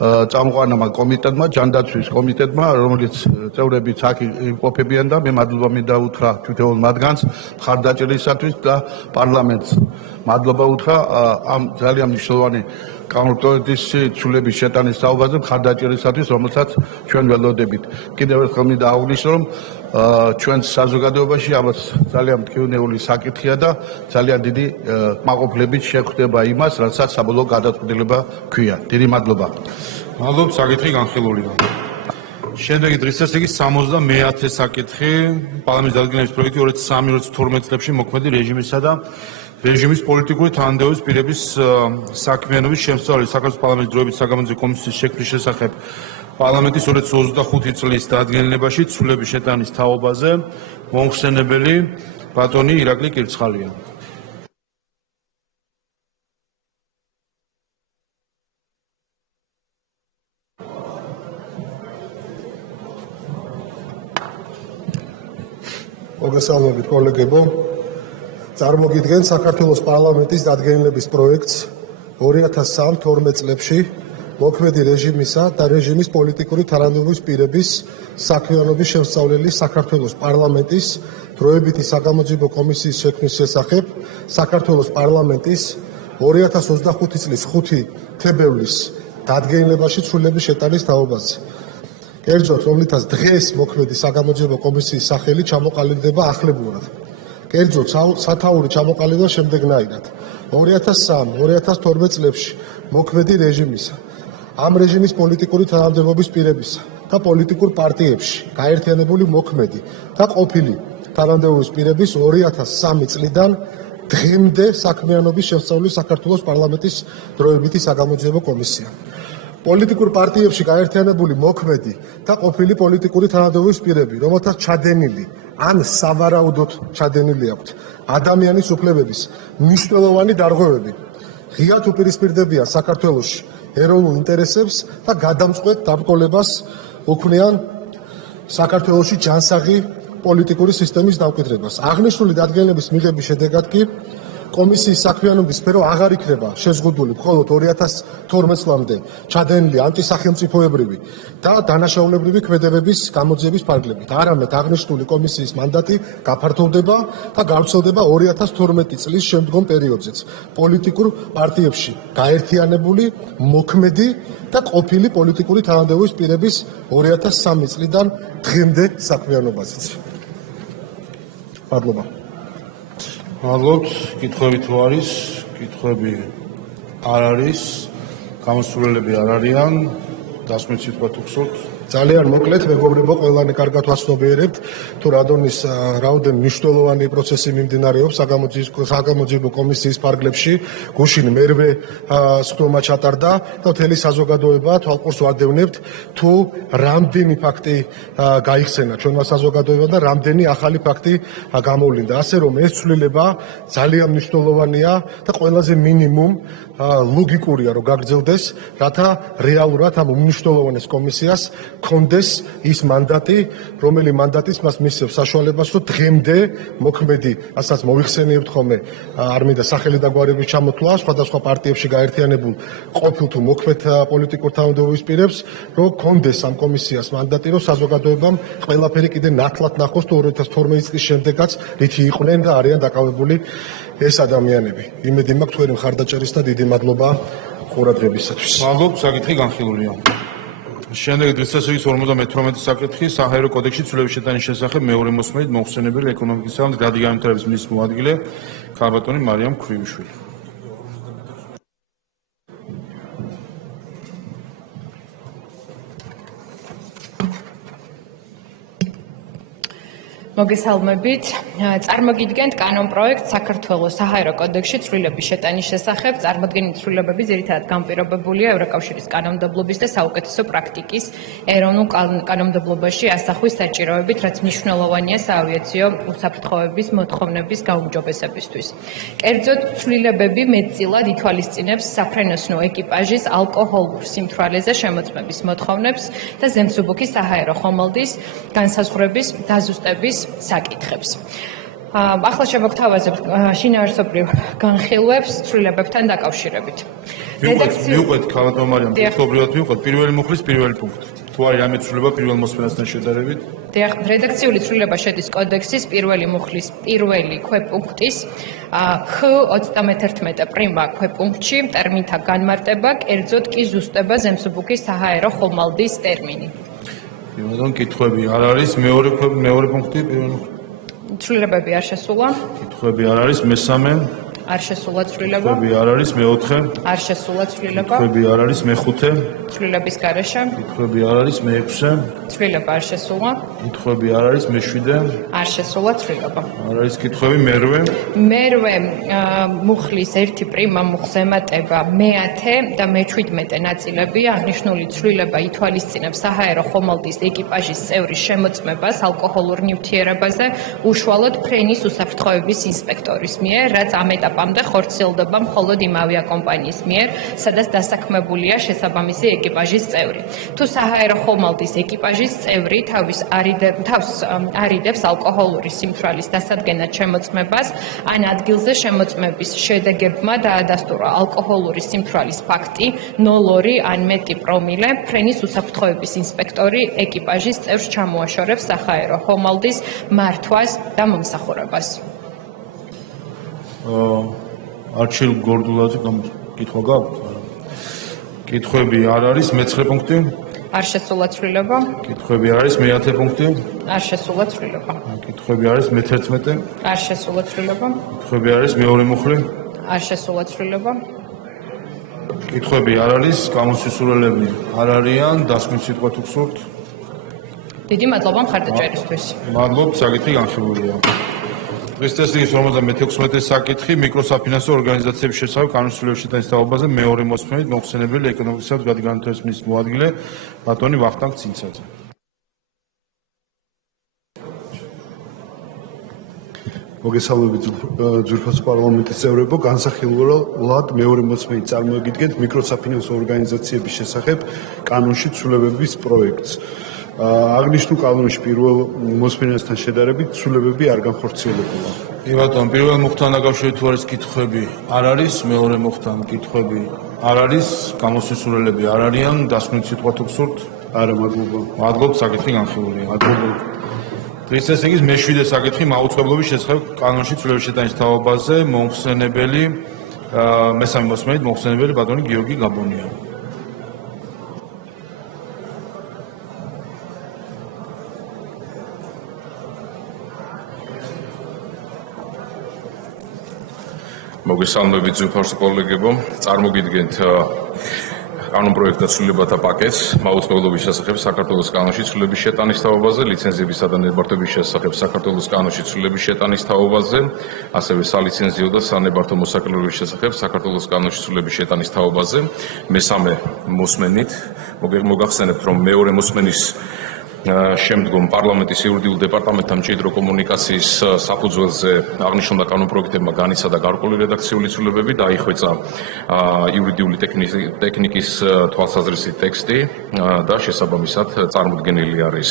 წამყვანმა კომიტეტმა, ჯანდაცვის კომიტეტმა, რომელიც წევრებიც აქ იმყოფებიან და მე მადლობა მინდა უთხრა თითოეულ მათგანს მხარდაჭერისათვის და პარლამენტს მადლობა უთხრა ამ ძალიან მნიშვნელოვანი კანონპროექტის ცვლილების შეტანის თაობაზე მხარდაჭერისათვის, რომელსაც ჩვენ ველოდებით. კიდევ ერთხელ მინდა აღვნიშნო, რომ ჩვენს საზოგადოებაში ამას ძალიან მტკივნეული საკითხია და ძალიან დიდი კმაყოფილებით შეხვდება იმას, რასაც საბოლოო გადაწყვეტილება ჰქვია. დიდი მადლობა. მადლობთ, საკითხი განხილულია. შემდეგი დღის წესრიგის 70-მე საკითხი პარლამენტის დადგენილების პროექტი 2003-2012 წლებში მოქმედი რეჟიმისა და რეჟიმის პოლიტიკური თანამდებობის პირების საქმიანობის შემსწავლელი საქართველოს პარლამენტის დროებით საგამოძიებო კომისიის შექმნის შესახებ პარლამენტის 2025 წლის დადგენილებაში ცვლილების შეტანის თაობაზე მომხსენებელი ბატონი ირაკლი კირცხალია. მოგესალმებით კოლეგებო. წარმოგიდგენ საქართველოს პარლამენტის დადგენილების პროექტს 2003-12 წლებში მოქმედი რეჟიმისა და რეჟიმის პოლიტიკური თანამდებობის პირების საქმიანობის შემსწავლელი საქართველოს პარლამენტის დროებითი საგამოძიებო კომისიის შექმნის შესახებ საქართველოს პარლამენტის 2025 წლის 5 თებერვლის დადგენილებაში ცვლილების შეტანის თაობაზე. კერძოდ, რომლითაც დღეს მოქმედი საგამოძიებო კომისიის სახელი ჩამოყალიბდება ახლებურად. კერძოდ, სათაური ჩამოყალიბდა შემდეგნაირად: 2003-2012 წლებში მოქმედი რეჟიმისა, ამ რეჟიმის პოლიტიკური თანამდებობის პირებისა და პოლიტიკურ პარტიებში გაერთიანებული მოქმედი და ყოფილი თანამდებობის პირების 2003 წლიდან დღემდე საქმიანობის შესწავლის საქართველოს პარლამენტის დროებითი საგამოძიებო კომისია. პოლიტიკურ პარტიებში გაერთიანებული მოქმედი და ყოფილი პოლიტიკური თანამდებობის პირები, რომელთაც ჩადენილი ან სავარაუდოდ ჩადენილი აქვთ ადამიანის უფლებების მნიშვნელოვანი დარღვევები, ღიად უპირისპირდებიან საქართველოში ეროვნულ ინტერესებს და გადამწყვეტ დაბრკოლებას უქმნიან საქართველოში ჯანსაღი პოლიტიკური სისტემის დამკვიდრებას. აღნიშნული დადგენილების მიღების შედეგად კი კომისიის საქმიანობის სფერო აღარ იქნება შეზღუდული მხოლოდ 2012 წლამდე ჩადენილი ანტისახელმწიფოებრივი და დანაშაულებრივი ქმედებების გამოძიების ფარგლებით. არამედ აღნიშნული კომისიის მანდატი გაფართოვდება და გავრცელდება 2012 წლის შემდგომ პერიოდზეც პოლიტიკურ პარტიებში გაერთიანებული მოქმედი და ყოფილი პოლიტიკური თანამდებობის პირების 2003 წლიდან დღემდე საქმიანობაზეც. მადლობა. მადლობთ, კითხვები თუ არის? კითხვები არ არის, გამოსულელები არ არიან, დასმით სიტყვა თუ გსურთ? ძალიან მოკლედ, მეგობრებო, ყველანი კარგად ვაცნობიერებთ, თუ რაოდენ მნიშვნელოვანი პროცესი მიმდინარეობს საგამოძიებო კომისიის ფარგლებში, გუშინ მერვე სხდომა ჩატარდა და მთელი საზოგადოება თვალყურს ვარდევნებთ, თუ რამდენი ფაქტი გაიხსენა ჩვენმა საზოგადოებამ და რამდენი ახალი ფაქტი გამოვლინდა. ასე რომ ეს ცვლილება ძალიან მნიშვნელოვანია და ყველაზე მინიმუმ ლოგიკურია, რომ გაგრძელდეს, რათა რეალურად ამ უმნიშვნელოვანეს კომისიას კონდეს ის მანდატი, რომელი მანდატის მას მისცემს საშუალებას, რომ დღემდე მოქმედი, რასაც მოიხსენიებთ ხოლმე, არ მინდა სახელი და გვარების ჩამოთვლა, სხვადასხვა პარტიებში გაერთიანებულ ყოფილ თუ მოქმედ პოლიტიკურ თანამდებობის პირებს, რომ კონდეს ამ კომისიას მანდატი, რომ საზოგადოებამ ყველაფერი კიდე ნათლად ნახოს თუ 2012 წლის შემდეგაც რითი იყვნენ და არიან დაკავებული ეს ადამიანები. იმედი მაქვს თქვენი მხარდაჭერის და დიდი მადლობა ყურადღებისათვის. მადლობთ, საკითხი განხილულია. შემდეგი დღის წესრიგის 58 საკითხი საჰაერო კოდექსში ცვლილების შეტანის შესახებ მეორე მოსმენით მოხსენებელი ეკონომიკისა და გადაგამთავრების მინისტრის მოადგილე ქალბატონი მარიამ ქვრივიშვილი. მოგესალმებით. წარმოგიდგენთ კანონპროექტ საქართველოს საჰაერო კოდექსში ცვლილების შეტანის შესახებ. წარმოდგენილი ცვლილებები ძირითადად განპირობებულია ევროკავშირის კანონმდებლობის და საუკეთესო პრაქტიკის ეროვნულ კანონმდებლობაში ასახვის საჭიროებით, რაც მნიშვნელოვანია საავიაციო უსაფრთხოების მოთხოვნების გაუმჯობესებისთვის. კერძოდ, ცვლილებები მეტწილად ითვალისწინებს საფრენოსნო ეკიპაჟის ალკოჰოლურ სიმთვრალეზე შემოწმების მოთხოვნებს და ზემსუბუქის საჰაერო ხომალდის განსაზღვრების დაზუსტების საკითხებს. ახლა შემოგთავაზებთ შინაარსობრივ განხილვებს ცვლილებებთან დაკავშირებით. მივყვეთ ქალბატონ მარიამ, ფაქტობრივად მივყვეთ პირველი მუხლის პირველი პუნქტი. თუ არის ამით ცვლილება პირველ მოსმენასთან შედარებით? დიახ, რედაქციული ცვლილება შედის კოდექსის პირველი მუხლის პირველი ქვეპუნქტის X-31 პრიმა ქვეპუნქტში ტერმინთა განმარტება, კერძოდ კი ზუსტება ზემსუბუქის საჰაერო ხომალდის ტერმინი. Პირველად კითხვები არ არის, მეორე პუნქტი, ცვლილებები არ შესულა. კითხვები არ არის, მესამე, არ შესულა ცვლილება. კითხვები არ არის, მეოთხე, არ შესულა ცვლილება. კითხვები არ არის, მეხუთე, ცვლილების გარეშე. კითხვები არ არის, მეექვსე, ცვლილება არ შესულა. კითხვები არ არის, მეშვიდე, არ შესულა ცვლილება. არ არის კითხვები, მერვე, მერვე მუხლის ერთი პრიმა მუხლს ემატება მე-10 და მე-17 ნაწილები. აღნიშნული ცვლილება ითვალისწინებს საჰაერო ხომალდის ეკიპაჟის წევრის შემოწმებას ალკოჰოლურ ნივთიერებაზე უშუალოდ ფრენის უსაფრთხოების ინსპექტორის მიერ, რაც ამ ეტაპამდე ხორციელდება მხოლოდ იმ ავიაკომპანიის მიერ, სადაც დასაქმებულია შესაბამისი ეკიპაჟის წევრი. თუ საჰაერო ხომალდის ეკიპაჟის წევრი თავს არიდებს ალკოჰოლური სიმთვრალის დასადგენად შემოწმებას, ან ადგილზე შემოწმების შედეგებმა დაადასტურა ალკოჰოლური სიმთვრალის ფაქტი 0,2 ან მეტი პრომილე, ფრენის უსაფრთხოების ინსპექტორი ეკიპაჟის წევრს ჩამოაშორებს საჰაერო ხომალდის მართვას და მომსახურებას. არჩილ გორდულაძე კითხვა გაქვთ? კითხვები არ არის, მე-9 პუნქტი, არ შესულა ცვლილება. კითხვები არ არის, მე-10 პუნქტი, არ შესულა ცვლილება. კითხვები არის, მე-11, არ შესულა ცვლილება. კითხვები არის, მეორე მუხლი, არ შესულა ცვლილება. კითხვები არ არის, გამოსისურველები არ არიან, დასმით სიტყვა თუ გსურთ? დიდი მადლობა მხარდაჭერისთვის. მადლობთ, საკითხი განხილულია. დღის წესრიგის 56 საკითხი მიკროსაფინანსო ორგანიზაციების შესახებ კანონის ცვლილების შეტანის თაობაზე მეორე მოსმენით მოხსენებელი ეკონომიკისა და განვითარების მინისტრის მოადგილე ბატონი ვახტანგ ცინცაძე. მოგესალმებით ძვირფასო პარლამენტის წევრებო, განსახილველად მეორე მოსმენით წარმოგიდგენთ მიკროსაფინანსო ორგანიზაციების შესახებ კანონში ცვლილებების პროექტს. აღნიშნულ კანონში პირველ მოსმენასთან შედარებით ცვლილებები არ განხორციელებულა. ბატონო, პირველ მუხლთან დაკავშირებით თუ არის კითხვები? არ არის, მეორე მუხლთან კითხვები არ არის, გამოსისურველები არ არიან, დასმით სიტყვა თუ გსურთ? არა, მადლობა. მადლობთ, საკითხი განხილულია. მადლობა. დღის წესრიგის მე-7 საკითხი მაუწყებლობის შესახებ კანონში ცვლილების შეტანის თაობაზე მომხსენებელი მესამე მოსმენით მომხსენებელი ბატონი გიორგი გაბონია. მოგესალმებით ძვირფასო კოლეგებო, წარმოგიდგენთ კანონპროექტთა ცვლილებათა პაკეტს მაუწყებლობის შესახებ საქართველოს კანონში ცვლილების შეტანის თაობაზე, ლიცენზიებისა და ნებართვების შესახებ საქართველოს კანონში ცვლილების შეტანის თაობაზე, ასევე სალიცენზიო და სანებართვო მოსაკლებლობის შესახებ საქართველოს კანონში ცვლილების შეტანის თაობაზე. მესამე მოსმენით მოგახსენებთ, რომ მეორე მოსმენის შემდგომ პარლამენტის იურიდიულ დეპარტამენტთან მჭიდრო კომუნიკაციის საფუძველზე აღნიშნულმა კანონპროექტებმა განიცადა გარკვეული რედაქციული ცვლილებები, დაიხვეწა იურიდიული ტექნიკის თვალსაზრისით ტექსტი და შესაბამისად წარმოდგენილი არის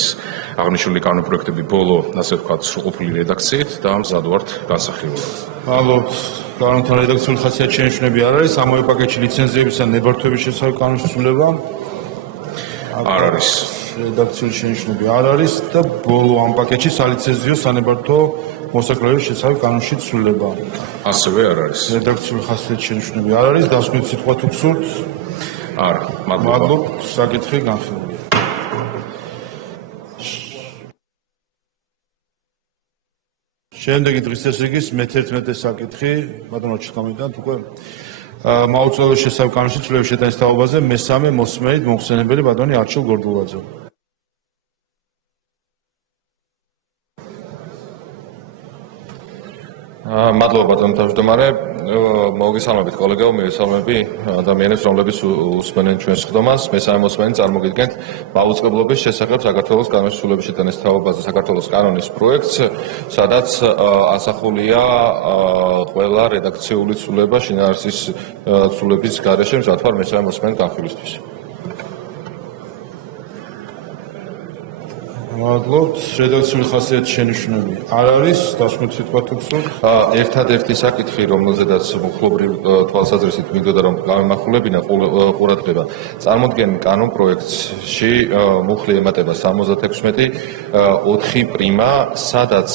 აღნიშნული კანონპროექტები ბოლო, ასე ვთქვათ, სრულყოფილი რედაქციით და მზად ვართ განსახილველად. მადლობთ. კანონთან რედაქციული ხასიათშენიშნები არ არის, ამავე პაკეტში ლიცენზიებისა და ნებართვების შესახებ კანონის ცვლილება არ არის. რედაქციული შენიშვნები არ არის და ბოლო ამ პაკეტში სალიცენზიო სანებართვო მოსაკლებლობის შესახებ კანონში ცვლილება. ასევე არ არის. რედაქციული ხასიათშენიშნები არ არის, დასმით სიტყვა თუ გსურთ? არა, მადლობა. მადლობთ, საკითხი განხილულია. შემდეგი დღის წესრიგის მე-11 საკითხი, ბატონო ჩიქამიდან უკვე მაუწყებლობის შესახებ კანონში ცვლილების შეტანის თაობაზე მესამე მოსმენით მომხსენებელი ბატონი არჩილ გორდულაძე. მადლობა ბატონო თავმჯდომარე. მოგესალმებით კოლეგებო, მივესალმები ადამიანებს, რომლებიც უსმენენ ჩვენს ხდომას. მესამე მოსმენი წარმოგიდგენთ მაუწყებლობის შესახებ საქართველოს კანონის ცვლილების შეტანის თაობაზე საქართველოს კანონის პროექტს, სადაც ასახულია ყველა რედაქციული ცვლილება შინაარსის ცვლილების გარეშე, მზად ვარ მესამე მოსმენის განხილვისთვის. მადლობთ. რედაქციული ხასიათის შენიშვნები არ არის, დასკვნით სიტყვა თუ გსურთ? ერთადერთი საკითხი, რომელზედაც მუხლობრივ თვალსაზრისით მინდოდა რომ გამახვილებინა ყურადღება, წარმოდგენილ კანონ პროექტში მუხლი ემატება 76-4 პრიმა, სადაც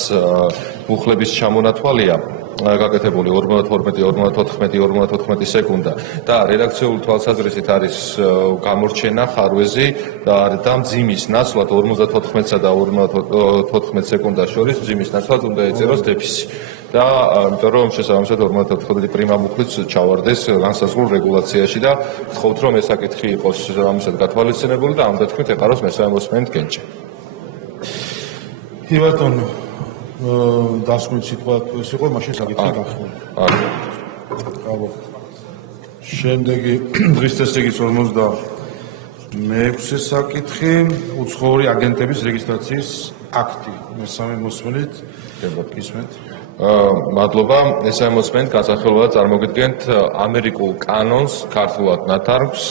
მუხლების ჩამონათვალია გაკეთებული 52-54 სეკუნდა და რედაქციული თვალსაზრისით არის გამორჩენა ხარვეზი და მძიმის ნაცვლად 54-სა და 54 სეკუნდას შორის მძიმის ნაცვლად უნდა ეწეროს დეფისი და იმიტომ რომ შესაბამისად 54 პრიმა მუხლიც ჩავარდეს განსაზღვრულ რეგულაციაში და ვთხოვთ რომ ეს საკითხი იყოს შესაბამისად გათვალისწინებული და ამ დათქმით ეყაროს მესამე მოსმენით კენჭი. ბატონო დასკვნით სიტყვა თუ ეს იყო, მაშინ საკითხი განხილვა. ბრავო. შემდეგი დღის წესრიგის 56 საკითხი, უცხოური აგენტების რეგისტრაციის აქტი. მესამე მოსმენით გისმენთ. მადლობა. მესამე მოსმენით განსახილველად წარმოგიდგენთ ამერიკულ კანონს, ქართულად ნათარგმს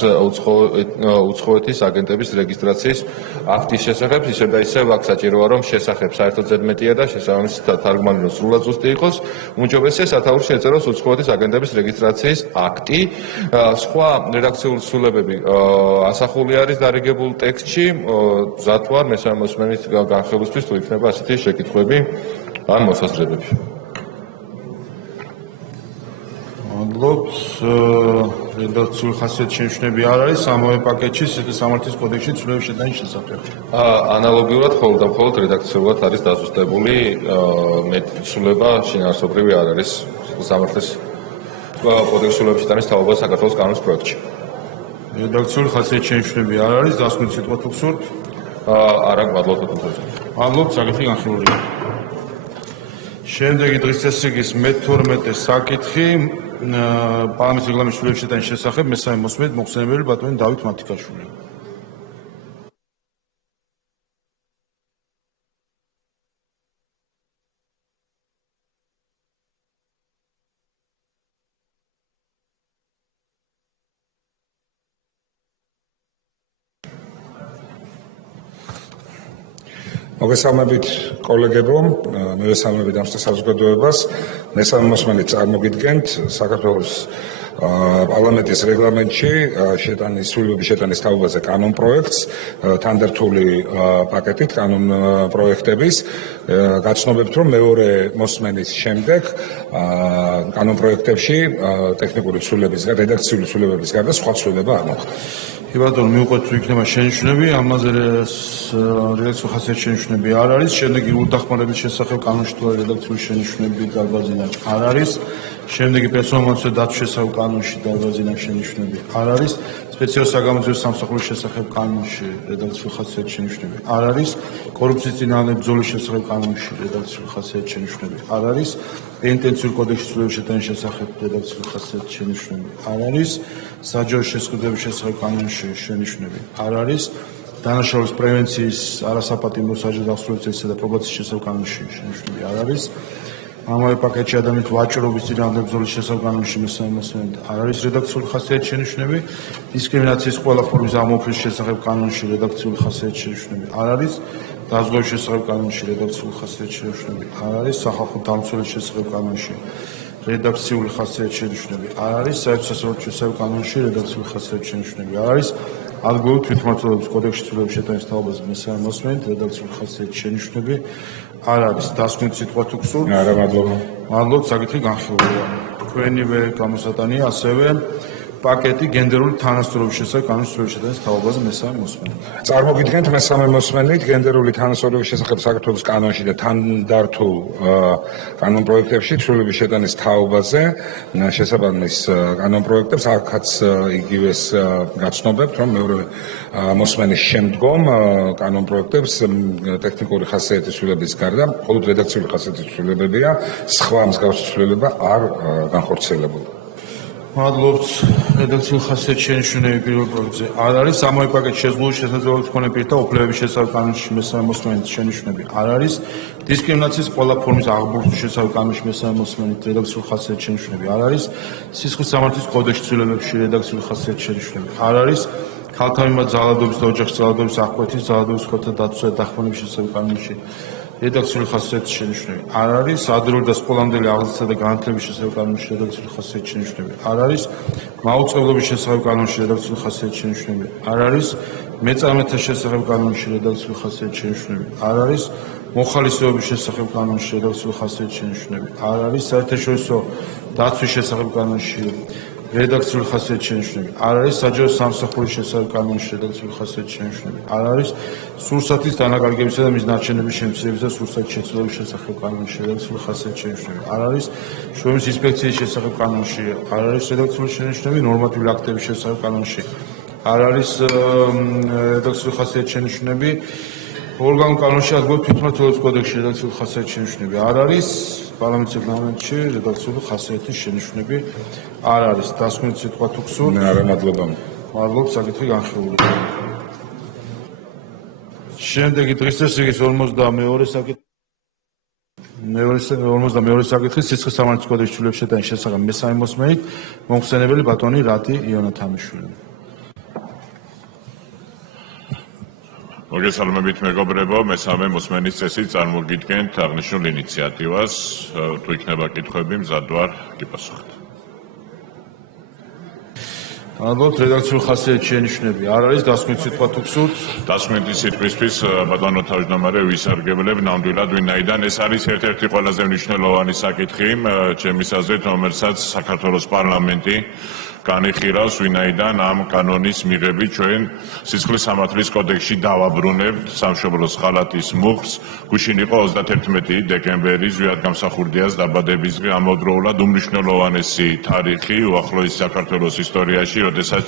უცხოეთის აგენტების რეგისტრაციის აქტის შესახებ, ისევ და ისევ აქ საჭიროა რომ შესახებ საერთოდ ზედმეტია და შესაბამისად თარგმანი რომ სრულად ზუსტი იყოს, უმჯობესია სათაურში ეწეროს უცხოეთის აგენტების რეგისტრაციის აქტი. სხვა რედაქციული ცვლილებები ასახული არის დარიგებულ ტექსტში, მზად ვარ მესამე მოსმენით განხილვისთვის თუ იქნება ასეთი შეკითხვები ან მოსაზრებები. მადლობთ. რედაქციული ხასიათის შენიშვნები არ არის ამავე პაკეტში სამართლის კოდექსში ცვლილების შეტანის შესახებ. ანალოგიურად მხოლოდ და მხოლოდ რედაქციულად არის დაზუსტებული ცვლილება შინაარსობრივი არ არის სამართლის კოდექსში ცვლილების შეტანის თაობა საქართველოს კანონის პროექტში. რედაქციული ხასიათის შენიშვნები არ არის, დასკვნით სიტყვა თუ გსურთ? არა, მადლობა თვითონ. მადლობთ, საკითხი განხილულია. შემდეგი დღის წესრიგის მე-12 საკითხი პარლამენტის რეგლამენტის ცვლილების შეტანის შესახებ მესამე მოსმენით მოხსენებელი ბატონი დავით მათიკაშვილი. მოგესალმებით კოლეგებო, მივესალმებით ამ საზოგადოებას. მესამე მოსმენით წარმოგიდგენთ საქართველოს პარლამენტის რეგლამენტში შეტანის ცვლილების შეტანის თაობაზე კანონ პროექტს, თანდერთული პაკეტით კანონ პროექტების. გაცნობებთ რომ მეორე მოსმენის შემდეგ კანონ პროექტებში ტექნიკური ცვლილების, რედაქციული ცვლილებების გარდა სხვა ცვლილება არ მოხდა. ბატონო, მივყვეთ თუ იქნება შენიშვნები, ამაზე რედაქციული ხასიათის შენიშვნები არ არის. შემდეგი ურთახმარების შესახებ კანონში თუ რედაქციული შენიშვნები დარბაზინა არ არის. შემდეგი პერსონალურზე დაცვის შესახებ კანონში დარბაზინა შენიშვნები არ არის. სპეციალურ საგამოძიებო სამსახურის შესახებ კანონში რედაქციული ხასიათის შენიშვნები არ არის. კორუფციის წინააღმდეგ ბრძოლის შესახებ კანონში რედაქციული ხასიათის შენიშვნები არ არის. პენიტენციური კოდექსის ცვლილების შეტანის შესახებ რედაქციული ხასიათის შენიშვნები არ არის. საჯარო შესყიდვების შესახებ კანონში შენიშვნები არ არის. დანაშაულის პრევენციის არასაპატიმრო საჯარო დასრულებისა და პრობაციის შესახებ კანონში შენიშვნები არ არის. ამავე პაკეტში ადამიანის ვაჭრობის წინააღმდეგ ბრძოლის შესახებ კანონში მესამე მოსმენით არ არის რედაქციული ხასიათის შენიშვნები. დისკრიმინაციის ყველა ფორმის ამოფრვის შესახებ კანონში რედაქციული ხასიათის შენიშვნები არ არის. დაზღვევის შესახებ კანონში რედაქციული ხასიათის შენიშვნები არ არის. სახალხო დამცველის შესახებ კანონში რედაქციული ხასიათის შენიშვნები არ არის. საერთო სასამართლოს შესახებ კანონში რედაქციული ხასიათის შენიშვნები არ არის. ადგილობრივ თვითმმართველობის კოდექსში ცვლილების შეტანის თაობაზე მესამე მოსმენით რედაქციული ხასიათის შენიშვნები არ არის. დასკვნით სიტყვა თუ გსურთ? არა, მადლობა. მადლობთ, საკითხი განხილულია. თქვენივე გამოსატანია ასევე პაკეტი გენდერული თანასწორობის შესახებ კანონის ცვლილების შეტანის თაობაზე მესამე მოსმენით. წარმოგიდგენთ მესამე მოსმენით გენდერული თანასწორობის შესახებ საქართველოს კანონში და თანდართულ კანონპროექტებში ცვლილების შეტანის თაობაზე შესაბამის კანონპროექტებს აქაც იგივეს გაცნობებთ, რომ მეორე მოსმენის შემდგომ კანონპროექტებს ტექნიკური ხასიათის ცვლილების გარდა მხოლოდ რედაქციული ხასიათის ცვლილებებია, სხვა მსგავსი ცვლილება არ განხორციელებულა. მადლობთ. რედაქციული ხასიათის შენიშვნები პირველ პროექტზე არ არის. ამავე პაკეტში შეზღუდული შესაძლებლობით მქონე პირთა უფლებების შესახებ კანონში მესამე მოსმენით შენიშვნები არ არის. დისკრიმინაციის ყველა ფორმის აღბურთის შესახებ კანონში მესამე მოსმენით რედაქციული ხასიათის შენიშვნები არ არის. სისხლის სამართლის კოდექსში ცვლილებებში რედაქციული ხასიათის შენიშვნები არ არის. ქალთა მიმართ ძალადობის და ოჯახის ძალადობის აღკვეთის, ძალადობის ხელთა დაცვისა და დახმარების შესახებ კანონში რედაქციული ხასიათის შენიშვნები არ არის. ადრეული და სკოლამდელი აღზრდისა და განათლების შესახებ კანონში რედაქციული ხასიათის შენიშვნები არ არის. მაუწყებლობის შესახებ კანონში რედაქციული ხასიათის შენიშვნები არ არის. მეწამეთა შესახებ კანონში რედაქციული ხასიათის შენიშვნები არ არის. მოხალისეობის შესახებ კანონში რედაქციული ხასიათის შენიშვნები არ არის. საერთაშორისო დაცვის შესახებ კანონში რედაქციული ხასიათის შენიშვნები არ არის. საჯარო სამსახურის შესახებ კანონში რედაქციული ხასიათის შენიშვნები არ არის. სურსათის დანაკარგებისა და მის ნარჩენების შემცირების და სურსათის შეცვლილების შესახებ კანონში რედაქციული ხასიათის შენიშვნები არ არის. შრომის ინსპექციის შესახებ კანონში არ არის რედაქციული შენიშვნები. ნორმატიული აქტების შესახებ კანონში არ არის რედაქციული ხასიათის შენიშვნები. ორგანულ კანონში ადგილობრივ თვითმმართველობის კოდექსში რედაქციული ხასიათის შენიშვნები არ არის. პარლამენტის რეგლამენტში რედაქციული ხასიათის შენიშვნები არ არის. დასკვნითი სიტყვა თუ გსურთ? არა, მადლობა. მადლობთ, საკითხი განხილულია. შემდეგი დღის წესრიგის 42 საკითხი სისხლის სამართლის კოდექსში ცვლილების შეტანის შესახებ მესამე მოსმენით მომხსენებელი ბატონი რატი იონათამიშვილი. მოგესალმებით მეგობრებო, მესამე მოსმენის წესით წარმოგიდგენთ აღნიშნულ ინიციატივას. თუ იქნება კითხვები, მზად ვარ გიპასუხოთ. მადლობთ. რედაქციული ხასიათის შენიშვნები არ არის. დასკვნითი სიტყვა თუ გსურთ? დასკვნითი სიტყვისთვის ბატონო თავმჯდომარე ვისარგებლებ ნამდვილად, ვინაიდან ეს არის ერთ-ერთი ყველაზე მნიშვნელოვანი საკითხი ჩემის აზრით, რომელსაც საქართველოს პარლამენტი განიხილავს, ვინაიდან ამ კანონის მიღებით ჩვენ სისხლის სამართლის კოდექსში დავაბრუნებთ სამშობლოს ხალატის მუხლს. გუშინ იყო 31 დეკემბერი, ზვიად გამსახურდიას დაბადებისდღე, ამავდროულად უმნიშვნელოვანესი თარიღი უახლოესი საქართველოს ისტორიაში, როდესაც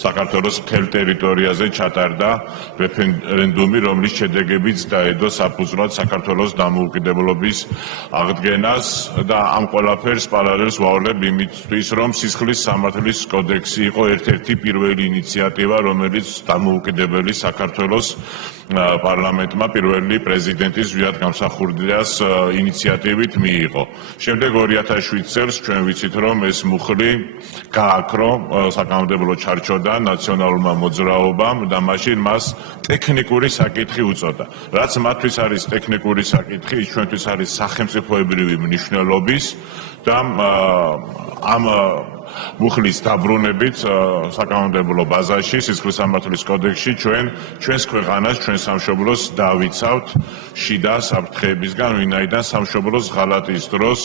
საქართველოს მთელ ტერიტორიაზე ჩატარდა რეფერენდუმი, რომლის შედეგებიც დაედო საფუძვლად საქართველოს დამოუკიდებლობის აღდგენას და ამ ყველაფერს პარალელს ვავალებ იმისთვის, რომ სისხლის სამართლის კოდექსი იყო ერთ-ერთი პირველი ინიციატივა, რომელიც დამოუკიდებელი საქართველოს პარლამენტმა პირველი პრეზიდენტის ზვიად გამსახურდიას ინიციატივით მიიღო. შემდეგ 2007 წელს ჩვენ ვიცით, რომ ეს მუხლი გააქრო საკანონმდებლო ჩარჩოდან ნაციონალურმა მოძრაობამ და მაშინ მას ტექნიკური საკითხი უწოდა. რაც მათთვის არის ტექნიკური საკითხი, ის ჩვენთვის არის სახელმწიფოებრივი მნიშვნელობის და ამ მუხლის დაბრუნებით საკანონმდებლო ბაზაში, სისხლის სამართლის კოდექსში ჩვენს ქვეყანას, ჩვენ სამშობლოს დავიცავთ შიდა საფრთხეებისგან, ვინაიდან სამშობლოს ღალატის დროს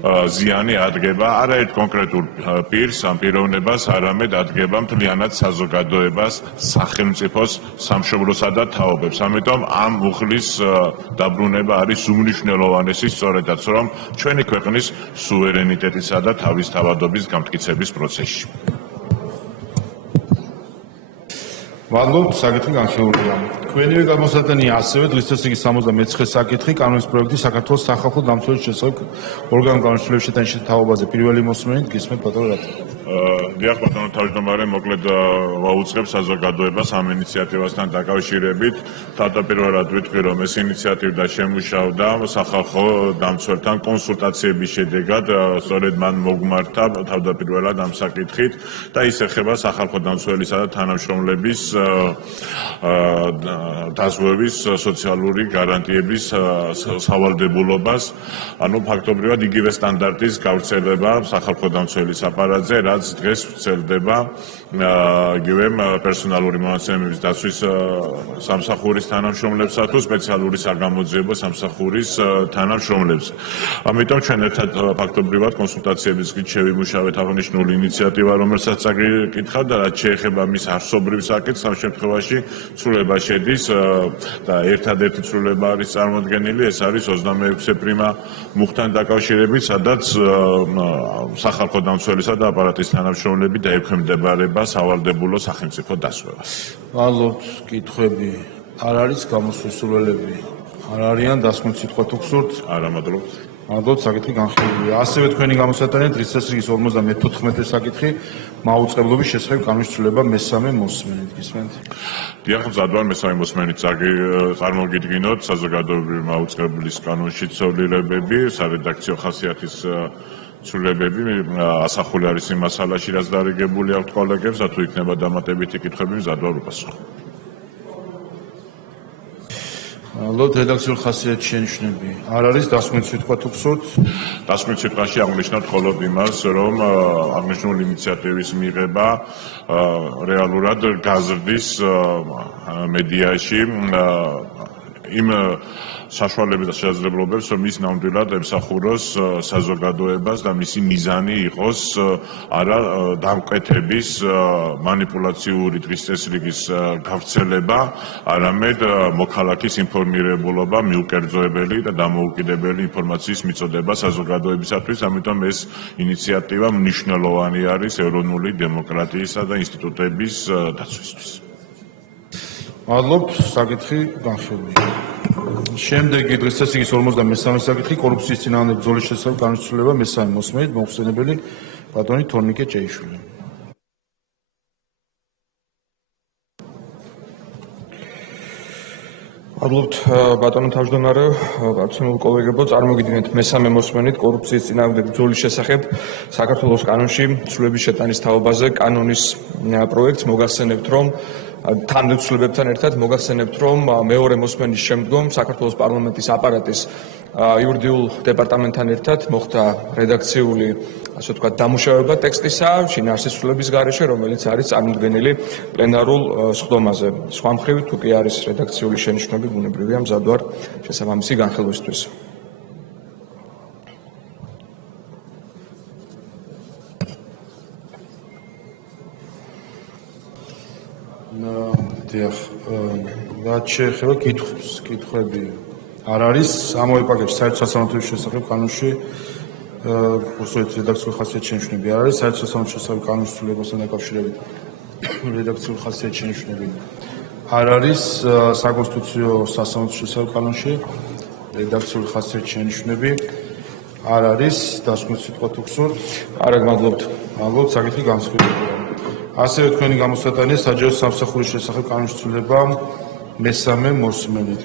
ზიანი ადგება არაერთ კონკრეტულ პირს, ამ პიროვნებას, არამედ ადგება მთლიანად საზოგადოებას, სახელმწიფოს, სამშობლოსა და თაობებს. ამიტომ ამ მუხლის დაბრუნება არის უმნიშვნელოვანესი, სწორედაც რომ ჩვენი ქვეყნის სუვერენიტეტისა და თავისთავადობის გამტკიცების პროცესში. მადლობთ, საკითხი განხილულია. თქვენივე გამოსატანია ასევე დღის წესრიგის 69 საკითხი კანონის პროექტი საქართველოს სახალხო დამცველის შესახებ ორგანულ კანონის ცვლილების შეტანის თაობაზე. პირველი მოსმენით გისმენთ ბატონო რატი. დიახ, ბატონო თავმჯდომარე, მოკლედ ვაუწყებ საზოგადოებას ამ ინიციატივასთან დაკავშირებით. თავდაპირველად ვიტყვი, რომ ეს ინიციატივა შემუშავდა სახალხო დამცველთან კონსულტაციების შედეგად, სწორედ მან მოგმართა თავდაპირველად ამ საკითხით და ის ეხება სახალხო დამცველისა და თანამშრომლების დაზღვევის სოციალური გარანტიების სავალდებულობას, ანუ ფაქტობრივად იგივე სტანდარტის გავრცელება სახალხო დამცველის აპარატზე, რაც რაც დღეს ვრცელდება იგივე პერსონალური მონაცემების დაცვის სამსახურის თანამშრომლებსა თუ სპეციალური საგამოძიებო სამსახურის თანამშრომლებს. ამიტომ ჩვენ ერთად ფაქტობრივად კონსულტაციების გზით შევიმუშავეთ აღნიშნული ინიციატივა, რომელსაც წაკითხავთ და რაც შეეხება მის არსობრივ საკითხს, ამ შემთხვევაში ცვლილება შედის და ერთადერთი ცვლილება არის წარმოდგენილი, ეს არის 26 პრიმა მუხთან დაკავშირებით, სადაც სახალხო დამცველისა და აპარატის თანამშრომლები დაექვემდებარება სავალდებულო სახელმწიფო დასვებას. მადლობთ, კითხვები არ არის, გამოსვლელები არ არიან, დასმოთ სიტყვა თუ გსურთ? არა, მადლობთ. მადლობთ, საკითხი განხილულია. ასევე თქვენი გამოსატანია დღის წესრიგის 54 საკითხი მაუწყებლობის შესახებ კანონის ცვლილება მესამე მოსმენით. გისმენთ? დიახ, მზად ვარ მესამე მოსმენით წარმოგიდგინოთ საზოგადოებრივი მაუწყებლის კანონში ცვლილებები, სარედაქციო ხასიათის ცვლილებები ასახული არის იმ მასალაში, რაც დარიგებული აქვთ კოლეგებს, და თუ იქნება დამატებითი კითხვები, მზად ვარ უპასუხო. მადლობთ, რედაქციულ ხასიათის შენიშვნები არ არის, დასმით სიტყვა თუ გსურთ? დასმით სიტყვაში აღნიშნავთ მხოლოდ იმას, რომ აღნიშნული ინიციატივის მიღება რეალურად გაზრდის მედიაში იმ საშუალებას და შესაძლებლობებს, რომ ის ნამდვილად ემსახუროს საზოგადოებას და მისი მიზანი იყოს არა დამკვეთების მანიპულაციური დღის წესრიგის გავრცელება, არამედ მოქალაქის ინფორმირებულობა, მიუკერძოებელი და დამოუკიდებელი ინფორმაციის მიწოდება საზოგადოებისათვის, ამიტომ ეს ინიციატივა მნიშვნელოვანი არის ეროვნული დემოკრატიისა და ინსტიტუტების დაცვისთვის. მადლობთ, საკითხი განხილულია. შემდეგი დღის წესრიგის 53 საკითხი კორუფციის წინააღმდეგ ბრძოლის შესახებ კანონის ცვლილება მესამე მოსმენით, მოხსენებელი ბატონი თორნიკე ჭეიშვილი. მადლობთ, ბატონო თავმჯდომარე, ბატონო კოლეგებო, წარმოგიდგენთ მესამე მოსმენით კორუფციის წინააღმდეგ ბრძოლის შესახებ საქართველოს კანონში ცვლილების შეტანის თაობაზე კანონის პროექტს. მოგახსენებთ, რომ თანამდებობებთან ერთად მოგახსენებთ, რომ მეორე მოსმენის შემდგომ საქართველოს პარლამენტის აპარატის იურიდიულ დეპარტამენტთან ერთად მოხდა რედაქციული, ასე ვთქვათ, დამუშავება ტექსტისა შინაარსის ცვლილების გარეშე, რომელიც არის წარმოდგენილი პლენარულ სხდომაზე. სხვა მხრივ, თუ კი არის რედაქციული შენიშვნები, ბუნებრივია, მზად ვარ შესაბამისი განხილვისთვის. დიახ, რაც შეეხება კითხვები არ არის, ამავე პაკეტში საერთო სასამართლოების შესახებ კანონში უსწორად რედაქციული ხასიათის შენიშვნები არ არის, საერთო სასამართლოს შესახებ კანონის ცვლილებასთან დაკავშირებით რედაქციული ხასიათის შენიშვნები არ არის, საკონსტიტუციო სასამართლოს შესახებ კანონში რედაქციული ხასიათის შენიშვნები არ არის, დასმით სიტყვა თუ გსურთ? არა, მადლობთ. მადლობთ, საკითხი განხილულია. ასევე თქვენი გამოსატანია საჯარო სამსახურის შესახებ კანონის ცვლილება მესამე მოსმენით.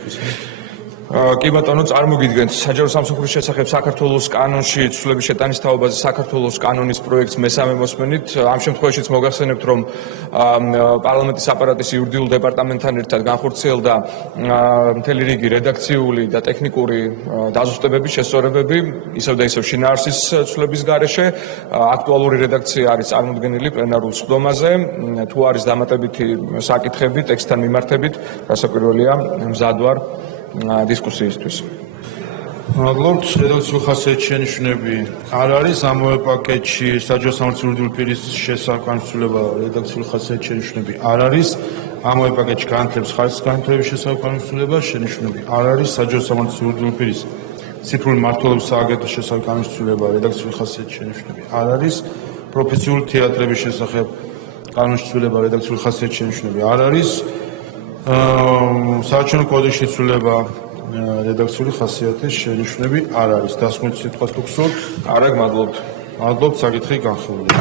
კი ბატონო, წარმოგიდგენთ საჯარო სამსახურის შესახებ საქართველოს კანონში ცვლილების შეტანის თაობაზე საქართველოს კანონის პროექტს მესამე მოსმენით. ამ შემთხვევაშიც მოგახსენებთ, რომ პარლამენტის აპარატის იურიდიულ დეპარტამენტთან ერთად განხორციელდა მთელი რიგი რედაქციული და ტექნიკური დაზუსტებები, შესწორებები, ისევ და ისევ შინაარსის ცვლილების გარეშე. აქტუალური რედაქცია არის წარმოდგენილი პლენარულ სხდომაზე. თუ არის დამატებითი საკითხები ტექსტთან მიმართებით, დასაკვირველია, მზად ვარ დისკუსიისთვის. მადლობთ, რედაქციული ხასიათის შენიშვნები არ არის, ამავე პაკეტში საჯარო სამართლის იურიდიული პირის შესახებ კანონის ცვლილება რედაქციული ხასიათის შენიშვნები არ არის, ამავე პაკეტში განათლების ხარისხის განვითარების შესახებ კანონის ცვლილება შენიშვნები არ არის, საჯარო სამართლის იურიდიული პირის ციფრული მმართველობის სააგენტოს შესახებ კანონის ცვლილება რედაქციული ხასიათის შენიშვნები არ არის, პროფესიული თეატრების შესახებ კანონის ცვლილება რედაქციული ხასიათის შენიშვნები არ არის, საარჩევნო კოდექსში ცვლილება რედაქციული ხასიათის შენიშვნები არ არის. დასმით სიტყვა თუ გსურთ? არა, მადლობთ. მადლობთ, საკითხი განხილულია.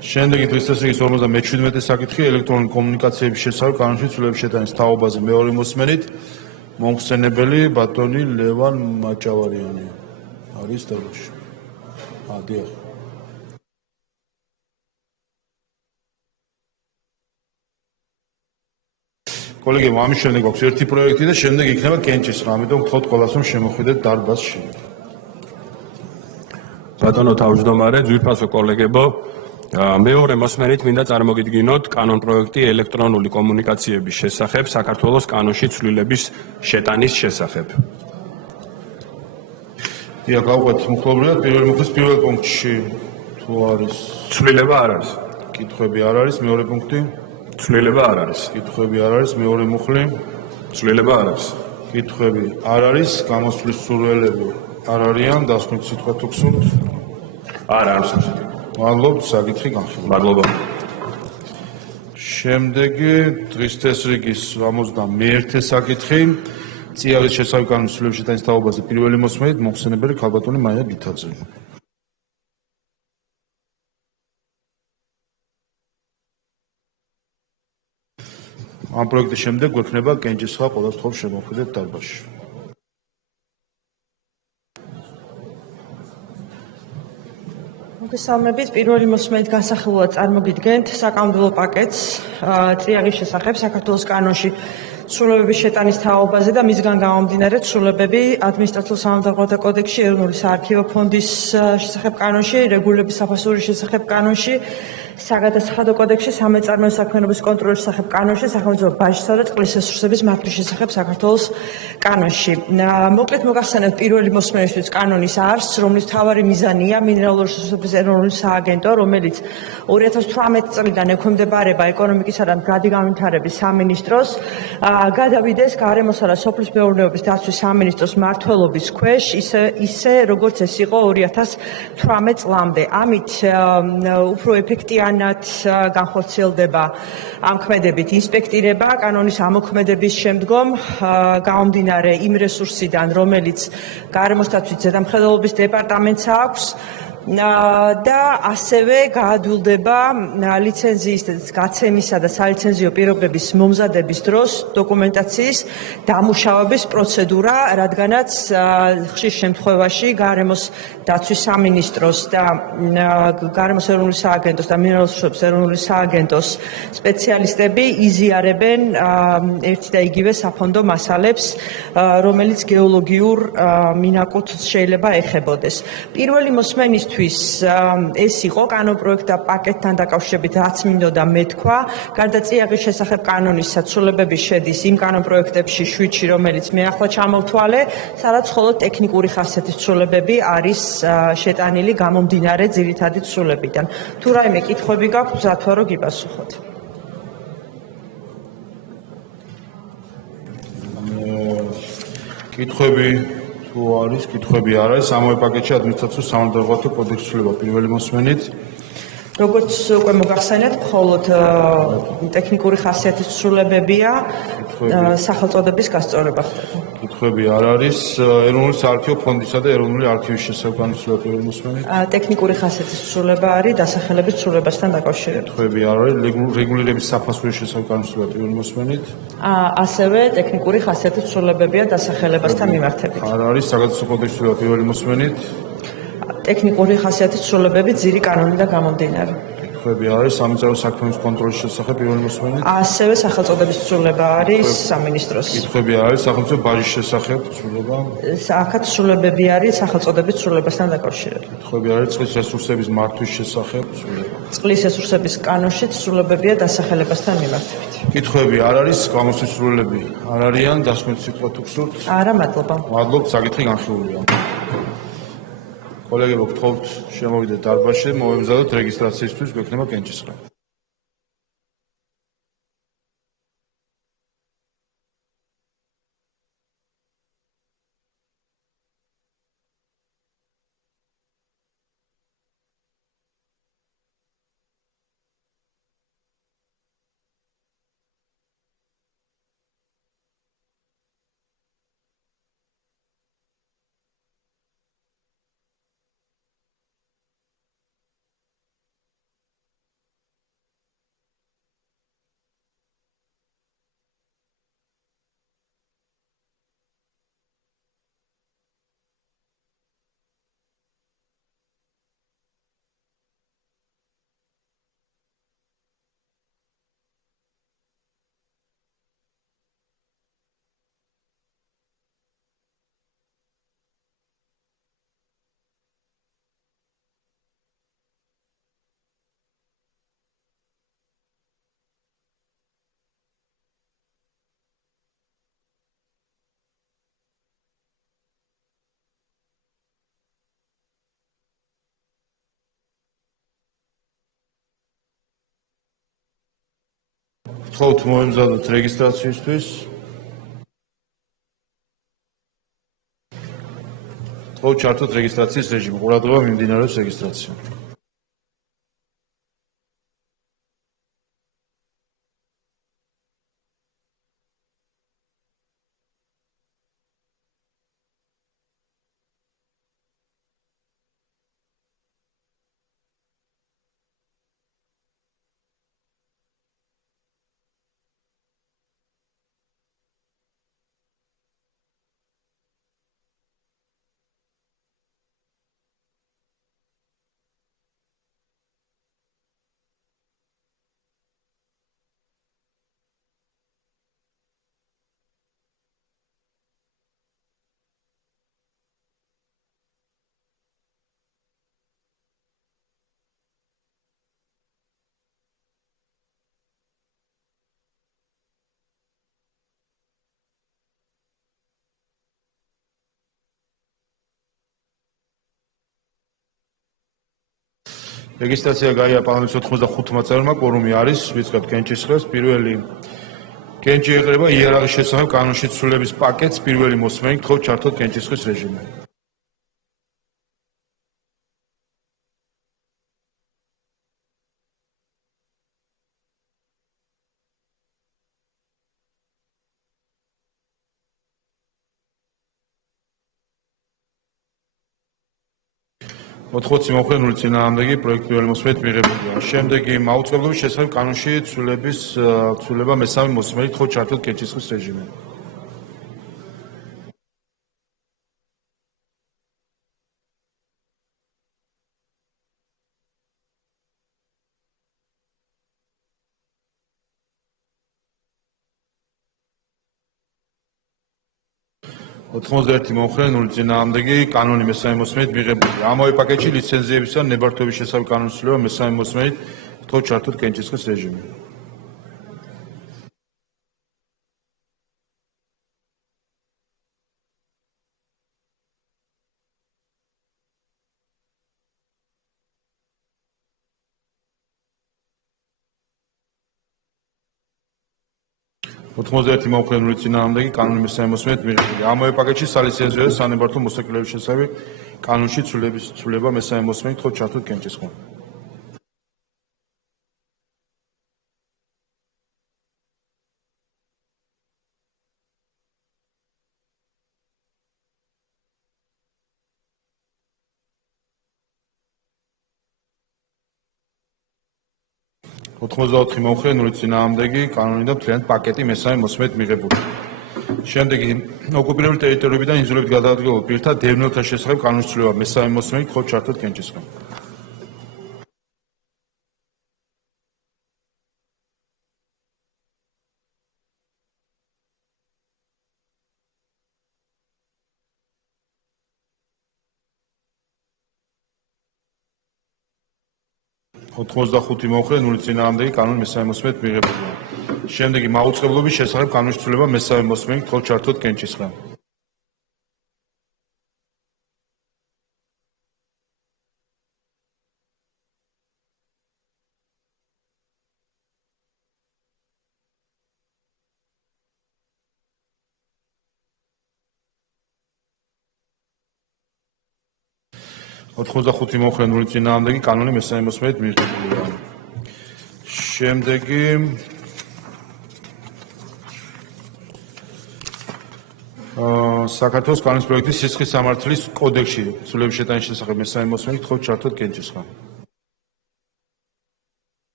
შემდეგი დღის წესრიგის 57 საკითხი ელექტრონული კომუნიკაციების შესახებ კანონში ცვლილების შეტანის თაობაზე მეორე მოსმენით, მომხსენებელი ბატონი ლევან მაჭავარიანი არის დაბაში. დიახ. კოლეგებო, ამის შემდეგ გვაქვს ერთი პროექტი და შემდეგ იქნება კენჭის, ამიტომ ვთხოვთ ყველას, რომ შემოხვიდეთ დარბაზში. ბატონო თავმჯდომარე, ძვირფასო კოლეგებო, მეორე მოსმენით მინდა წარმოგიდგინოთ კანონპროექტი ელექტრონული კომუნიკაციების შესახებ საქართველოს კანონში ცვლილების შეტანის შესახებ. დიახ, გავყვეთ მუხლობრივად პირველი მუხლის პირველ პუნქტში თუ არის ცვლილება არ არის. კითხვები არ არის, მეორე პუნქტი ცვლილება არ არის. კითხვები არ არის, მეორე მუხლი ცვლილება არ არის. კითხვები არ არის, გამოსვლის სურვილები არ არიან, დასკვნით სიტყვა თუ გსურთ? არ არის. მადლობთ, საკითხი განხილვა. მადლობა. შემდეგი დღის წესრიგის 61-ე საკითხი. წიაღის შესავი კანონის ცვლილების შეტანის თაობაზე პირველი მოსმენით მოხსენებელი ქალბატონი მაია გითაძე. ამ პროექტის შემდეგ გვექნება კენჭისხლა ყოველდღიურ შემოქმედებ დარბაზში. მოგესალმებით, პირველი მოსმენით განსახილველად წარმოგიდგენთ საკანონმდებლო პაკეტს წიაღის შესახებ საქართველოს კანონში ცვლილებების შეტანის თაობაზე და მისგან გამომდინარე ცვლილებები ადმინისტრაციულ-სამართალდამხმართა კოდექსში, ეროვნული საარქივო ფონდის შესახებ კანონში, რეგულირების საფასურის შესახებ კანონში, საგადასახადო კოდექსში, სამეწარმეო საქმიანობის კონტროლის შესახებ კანონში, სახელმწიფო ბაჟისა და წყლის რესურსების მართვის შესახებ საქართველოს კანონში. მოკლედ მოგახსენებთ პირველი მოსმენისთვის კანონის არსს, რომლის მთავარი მიზანია მინერალური რესურსების ეროვნული სააგენტო, რომელიც 2018 წლიდან ექვემდებარება ეკონომიკისა და მდგრადი განვითარების სამინისტროს, გადავიდეს გარემოსა და სოფლის მეურნეობის დაცვის სამინისტროს მმართველობის ქვეშ, ისე როგორც ეს იყო 2018 წლამდე. ამით უფრო ეფექტიანად განხორციელდება ამ ქმედებით ინსპექტირება, კანონის ამოქმედების შემდგომ გამომდინარე იმ რესურსიდან, რომელიც გარემოსდაცვის ზედამხედველობის დეპარტამენტს აქვს, და ასევე გაადვილდება ლიცენზიის გაცემისა და სალიცენზიო პირობების მომზადების დროს დოკუმენტაციის დამუშავების პროცედურა, რადგანაც ხშირ შემთხვევაში გარემოს დაცვის სამინისტროს და გარემოს ეროვნული სააგენტოს და მინერალური რესურსების ეროვნული სააგენტოს სპეციალისტები იზიარებენ ერთ და იგივე საფონდო მასალებს, რომელიც გეოლოგიურ მინაკუთს შეიძლება ეხებოდეს. პირველი მოსმენის ეს იყო კანონპროექტთა პაკეტთან დაკავშირებით, რაც მინდოდა მეთქვა. გარდა წიაღის შესახებ კანონის ცვლილებები შედის იმ კანონპროექტებში 7-ში, რომელიც მე ახლა ჩამოვთვალე, სადაც მხოლოდ ტექნიკური ხასიათის ცვლილებები არის შეტანილი გამომდინარე ძირითადი ცვლილებიდან. თუ რაიმე კითხვები გაქვთ, მზადვარ რომ გიპასუხოთ. კითხვები თუ არის, კითხვები არ არის, ამავე პაკეტში ადმინისტრაციულ-სამართალდამხმართა კოდექსის ცვლილება პირველი მოსმენით. როგორც უკვე მოგახსენეთ, მხოლოდ ტექნიკური ხასიათის ცვლილებებია, სახელწოდების გასწორება ხდება. კითხვები არ არის, ეროვნული საარქივო ფონდისა და ეროვნული არქივის შესახებ კანონის ცვლილება პირველი მოსმენით. ტექნიკური ხასიათის ცვლილება არის დასახელების ცვლილებასთან დაკავშირებით. კითხვები არ არის, რეგულირების საფასურის შესახებ კანონის ცვლილება პირველი მოსმენით. ასევე ტექნიკური ხასიათის ცვლილებებია დასახელებასთან მიმართებით. არ არის, საგადასახადო კოდექსის ცვლილება პირველი მოსმენით. ტექნიკური ხასიათის ცვლილებები ძირი კანონიდან გამომდინარე. კითხვები არის, სამეწარმეო საქმიანობის კონტროლის შესახებ პირველი მოსმენით. ასევე სახელწოდების ცვლილება არის სამინისტროს. კითხვები არის, სახელმწიფო ბაჟის შესახებ ცვლილება. აქაც ცვლილებები არის სახელწოდების ცვლილებასთან დაკავშირებით. კითხვები არის, წყლის რესურსების მართვის შესახებ ცვლილება. წყლის რესურსების კანონში ცვლილებებია დასახელებასთან მიმართებით. კითხვები არ არის, გამოსვლის სურვილები არ არიან, დასკვნით სიტყვა თუ გსურთ? არა, მადლობა. მადლობთ, საკითხი განხილულია. კოლეგებო, გთხოვთ შემოვიდეთ დარბაზში, მოვემზადოთ რეგისტრაციისთვის, გვექნება კენჭისყრა. გთხოვთ მოემზადოთ რეგისტრაციისთვის. გთხოვთ ჩართოთ რეგისტრაციის რეჟიმი. ყურადღება მიმდინარეობს რეგისტრაცია. რეგისტრაცია გაია პარლამენტის 95 წევრმა, კვორუმი არის, ვიწყებთ კენჭისყრებს. პირველი კენჭი ეყრება იერარქიის შესახებ კანონში ცვლილების პაკეტს. პირველი მოსმენი გთხოვთ ჩართოთ კენჭისყრის რეჟიმი. ოთხმოცი მომხრე, ნული წინააღმდეგი, პროექტი პირველი მოსმენით მიღებულია. შემდეგი მაუწყებლობის შესახებ კანონში ცვლილება მესამე მოსმენით გთხოვთ ჩართოთ კენჭისყრის რეჟიმი. ოთხმოცდაერთი მომხრე, ნული წინააღმდეგი, კანონი მესამე მოსმენით მიღებულია. ამავე პაკეტში ლიცენზიებისა და ნებართვების შესახებ კანონის ცვლილება მესამე მოსმენით გთხოვთ ჩართოთ კენჭისყრის რეჟიმი. ოთხმოცდაერთი მომხრე, ნული წინააღმდეგი, კანონი მესამე მოსმენით მიღებულია. ამავე პაკეტში სალიცენზიო და სანებართვო მოსაკლების შესახებ კანონში ცვლილება მესამე მოსმენით გთხოვთ ჩართოთ კენჭისყრი. ოთხმოცდაოთხი მომხრე, ნული წინააღმდეგი, კანონი და მთლიანი პაკეტი მესამე მოსმენით მიღებულია. შემდეგი ოკუპირებული ტერიტორიებიდან ინძულებით გადაადგილებულ პირთა დევნილთა შესახებ კანონის ცვლილება მესამე მოსმენით გთხოვთ ჩართოთ კენჭისყრი. ოთხმოცდახუთი მომხრე, ნული წინააღმდეგი, კანონი მესამე მოსმენით მიღებულია. შემდეგი მაუწყებლობის შესახებ კანონის ცვლილება მესამე მოსმენით გთხოვთ ჩართოთ კენჭისყრი. ოთხმოცდახუთი მომხრე, ნული წინააღმდეგი, კანონი მესამე მოსმენით მიღებულია. შემდეგი საქართველოს კანონის პროექტის სისხლის სამართლის კოდექსში ცვლილების შეტანის შესახებ მესამე მოსმენით გთხოვთ ჩართოთ კენჭისყრი.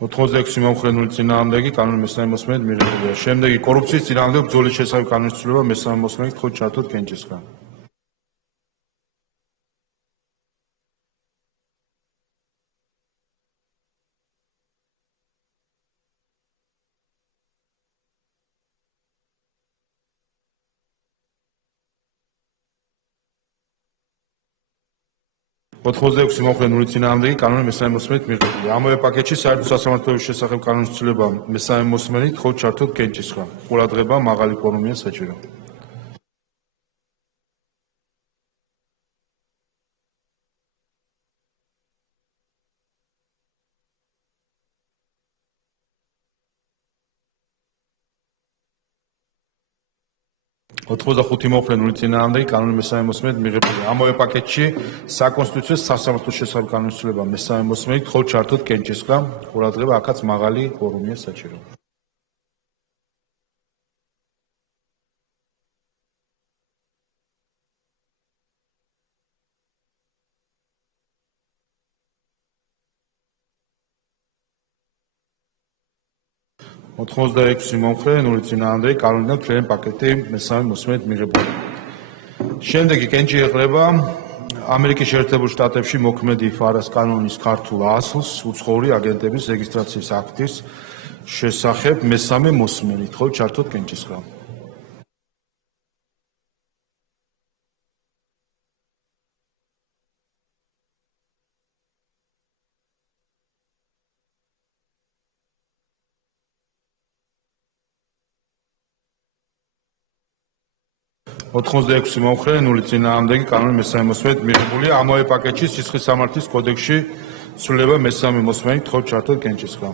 ოთხმოცდაექვსი მომხრე, ნული წინააღმდეგი, კანონი მესამე მოსმენით მიღებულია. შემდეგი კორუფციის წინააღმდეგ ბრძოლის შესახებ კანონის ცვლილება მესამე მოსმენით გთხოვთ ჩართოთ კენჭისყრი. 86 მომხრე 0 წინააღმდეგი კანონი მესამე მოსმენით მიღებული. ამავე პაკეტში საერთო სასამართლოების შესახებ კანონის ცვლილება მესამე მოსმენით მხოლოდ ჩართოდ კენჭისყრა. ყურადღება მაღალი ფორუმია საჭირო. ოთხმოცდახუთი მომხრე 0 წინააღმდეგი კანონი მესამე მოსმენით მიღებული. ამავე პაკეტში საკონსტიტუციო სასამართლოს შესახებ კანონის ცვლილება მესამე მოსმენით მხოლოდ ჩართოდ კენჭისყრა. ყურადღება აქაც მაღალი ფორუმია საჭირო. ოთხმოცდაექვსი მომხრე 0 წინააღმდეგი კანონიდან მთლიანი პაკეტი მესამე მოსმენით მიღებული. შემდეგი კენჭი ეყრება ამერიკის შეერთებულ შტატებში მოქმედი ფარას კანონის ქართულ ასლს უცხოური აგენტების რეგისტრაციის აქტის შესახებ მესამე მოსმენით მხოლოდ ჩართოდ კენჭისყრა. ოთხმოცდაექვსი მომხრე 0 წინააღმდეგი კანონი მესამე მოსმენით მიღებულია. ამავე პაკეტში სისხლის სამართლის კოდექსში ცვლილება მესამე მოსმენით მხოლოდ ჩართოდ კენჭისყრა.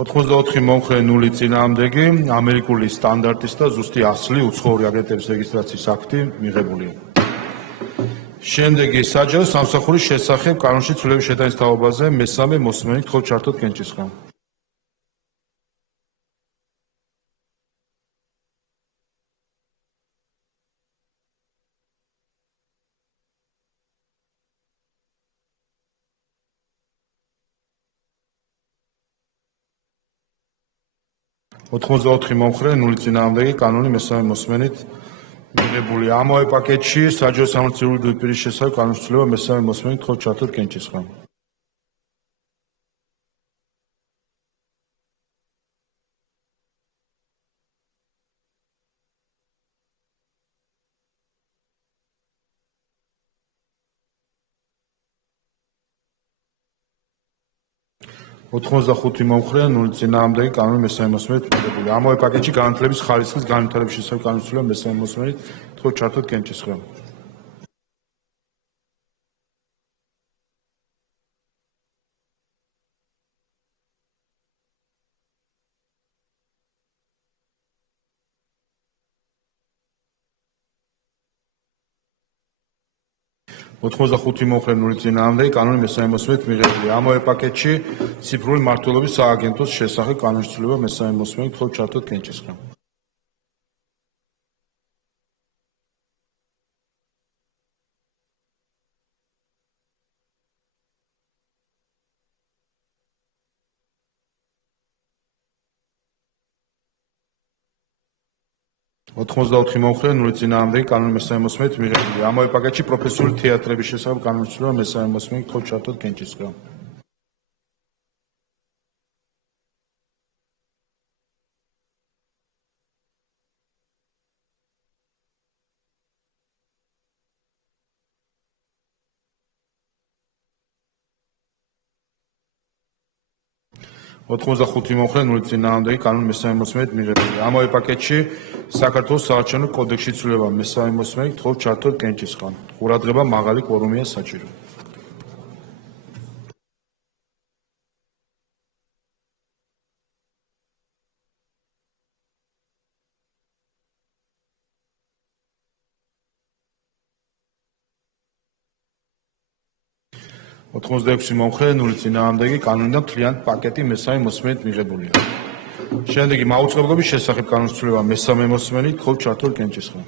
ოთხმოცდაოთხი მომხრე 0 წინააღმდეგი ამერიკული სტანდარტის და ზუსტი ასლი უცხოური აგენტების რეგისტრაციის აქტი მიღებულია. შემდეგი საჯარო სამსახურის შესახებ კანონში ცვლილების შეტანის თაობაზე მესამე მოსმენით მხოლოდ ჩართოდ კენჭისყრა. ოთხმოცდაოთხი მომხრე 0 წინააღმდეგი კანონი მესამე მოსმენით მიღებული. ამავე პაკეტში საჯარო სამართლის იურიდიული პირის შესახებ კანონის ცვლილება მესამე მოსმენით მხოლოდ ჩართოდ კენჭისყრა. ოთხმოცდახუთი მომხრე 0 წინააღმდეგი კანონი მესამე მოსმენით მიღებული. ამავე პაკეტში განათლების ხარისხის განვითარების შესახებ კანონის ცვლილება მესამე მოსმენით მხოლოდ ჩართოდ კენჭისყრა. ოთხმოცდახუთი მომხრე 0 წინააღმდეგი კანონი მესამე მოსმენით მიღებული. ამავე პაკეტში ციფრული მმართველობის სააგენტოს შესახებ კანონის ცვლილება მესამე მოსმენით მხოლოდ ჩართოდ კენჭისყრა. ოთხმოცდაოთხი მომხრე 0 წინააღმდეგი კანონი მესამე მოსმენით მიღებული. ამავე პაკეტში პროფესიული თეატრების შესახებ კანონის ცვლილება მესამე მოსმენით მხოლოდ ჩართოდ კენჭისყრა. ოთხმოცდახუთი მომხრე 0 წინააღმდეგი კანონი მესამე მოსმენით მიღებული. ამავე პაკეტში საქართველოს საარჩევნო კოდექსში ცვლილება მესამე მოსმენით მხოლოდ ჩართოდ კენჭისყრა. ყურადღება მაღალი კვორუმია საჭირო. ოთხმოცდაექვსი მომხრე 0 წინააღმდეგი კანონიდან მთლიანი პაკეტი მესამე მოსმენით მიღებულია. შემდეგი მაუწყებლობის შესახებ კანონის ცვლილება მესამე მოსმენით მხოლოდ ჩართოდ კენჭისყრა.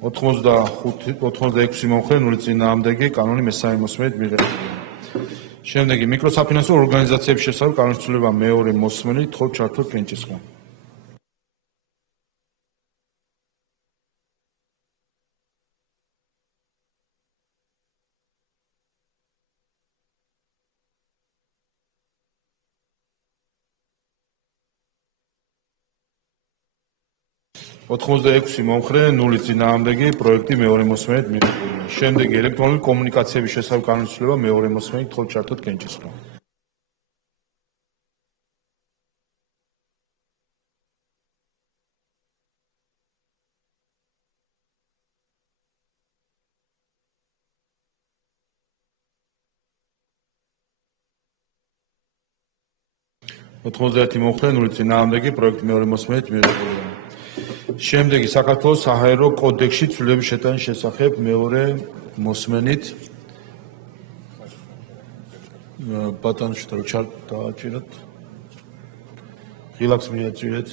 86 მომხრე, 0 წინააღმდეგი, კანონი მესამე მოსმენით მიღებულია. შემდეგი მიკროსაფინანსო ორგანიზაციების შესახებ კანონის ცვლილება მეორე მოსმენით, თხოვთ ჩართოთ კენჭისყრა. ოთხმოცდაექვსი მომხრე, 0 წინააღმდეგი, პროექტი მეორე მოსმენით მიღებულია. შემდეგი ელექტრონული კომუნიკაციების შესახებ კანონის ცვლილება მეორე მოსმენით, თხოვთ ჩართოთ კენჭისყრა. ოთხმოცდაერთი მომხრე, 0 წინააღმდეგი, პროექტი მეორე მოსმენით მიღებულია. შემდეგი საქართველოს საჰაერო კოდექსში ცვლილების შეტანის შესახებ მეორე მოსმენით ბატონ შტრო დააჭიროთ ღილაკს მიაჭირეთ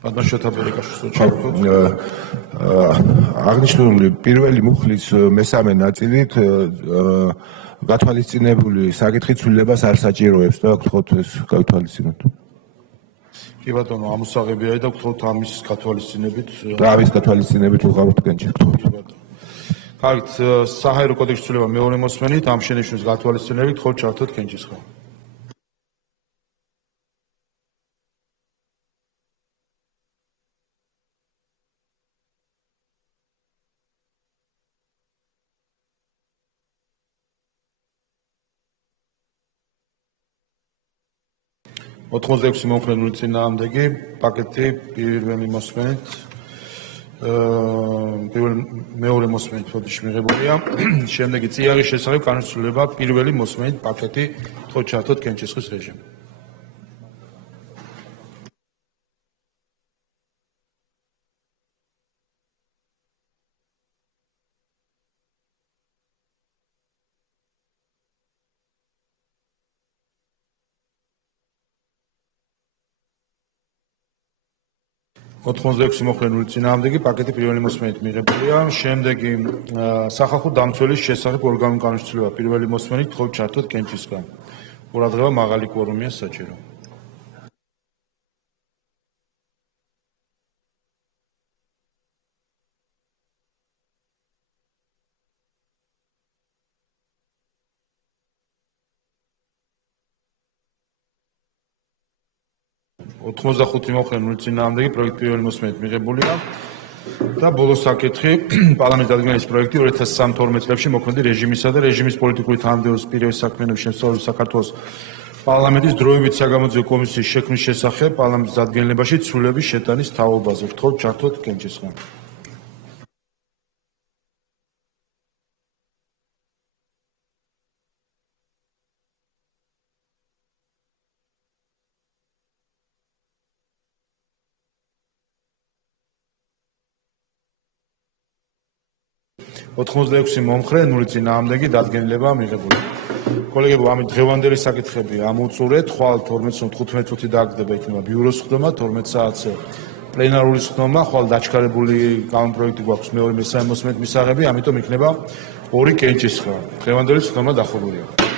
ბატონ შეთაბერიკაშვილს ჩავხოთ აღნიშნული პირველი მუხლის მესამე ნაწილით გათვალისწინებული საკითხი ცვლილებას არ საჭიროებს და გთხოვთ ეს გათვალისწინოთ. კი ბატონო, ამოსაღებია და გთხოვთ ამის გათვალისწინებით. და ამის გათვალისწინებით უყავთ კენჭი გთხოვთ. კარგით, საჰაერო კოდექსის ცვლილება მეორე მოსმენით, ამ შენიშვნის გათვალისწინებით გთხოვთ ჩართოთ კენჭისყრა. ოთხმოცდაექვსი მომხრე, 0 წინააღმდეგი, პაკეტი პირველი მოსმენით, მეორე მოსმენით ფოდიში მიღებულია. შემდეგი წიაღის შესახებ კანონის ცვლილება პირველი მოსმენით, პაკეტი, თხოვთ ჩართოთ კენჭისყრის რეჟიმი. ოთხმოცდაექვსი მომხრე, 0 წინააღმდეგი, პაკეტი პირველი მოსმენით მიღებულია. შემდეგი სახალხო დამცველის შესახებ ორგანული კანონის ცვლილება პირველი მოსმენით, თხოვთ ჩართოთ კენჭისყრა. ყურადღება მაღალი კვორუმია საჭირო. ოთხმოცდახუთი მომხრე, 0 წინააღმდეგი, პროექტი პირველი მოსმენით მიღებულია. და ბოლო საკითხი, პარლამენტის დადგენილის პროექტი 2013-12 წლებში მოქმედი რეჟიმისა და რეჟიმის პოლიტიკური თანამდებობის პირების საქმიანობის შემსწავლელი საქართველოს პარლამენტის დროებით საგამოძიებო კომისიის შექმნის შესახებ პარლამენტის დადგენილებაში ცვლილების შეტანის თაობაზე. გთხოვთ ჩართოთ კენჭისყრა. ოთხმოცდაექვსი მომხრე, 0 წინააღმდეგი, დადგენილება მიღებული. კოლეგებო, ამით დღევანდელი საკითხები ამოვწურეთ. ხვალ 12:15 წუთი დააგდება იქნება ბიუროს ხდომა, 12 საათზე პლენარული ხდომა, ხვალ დაჩქარებული კანონპროექტი გვაქვს მეორე მესამე მოსმენით მისაღები, ამიტომ იქნება 2 კენჭისყრა. დღევანდელი ხდომა დახურულია.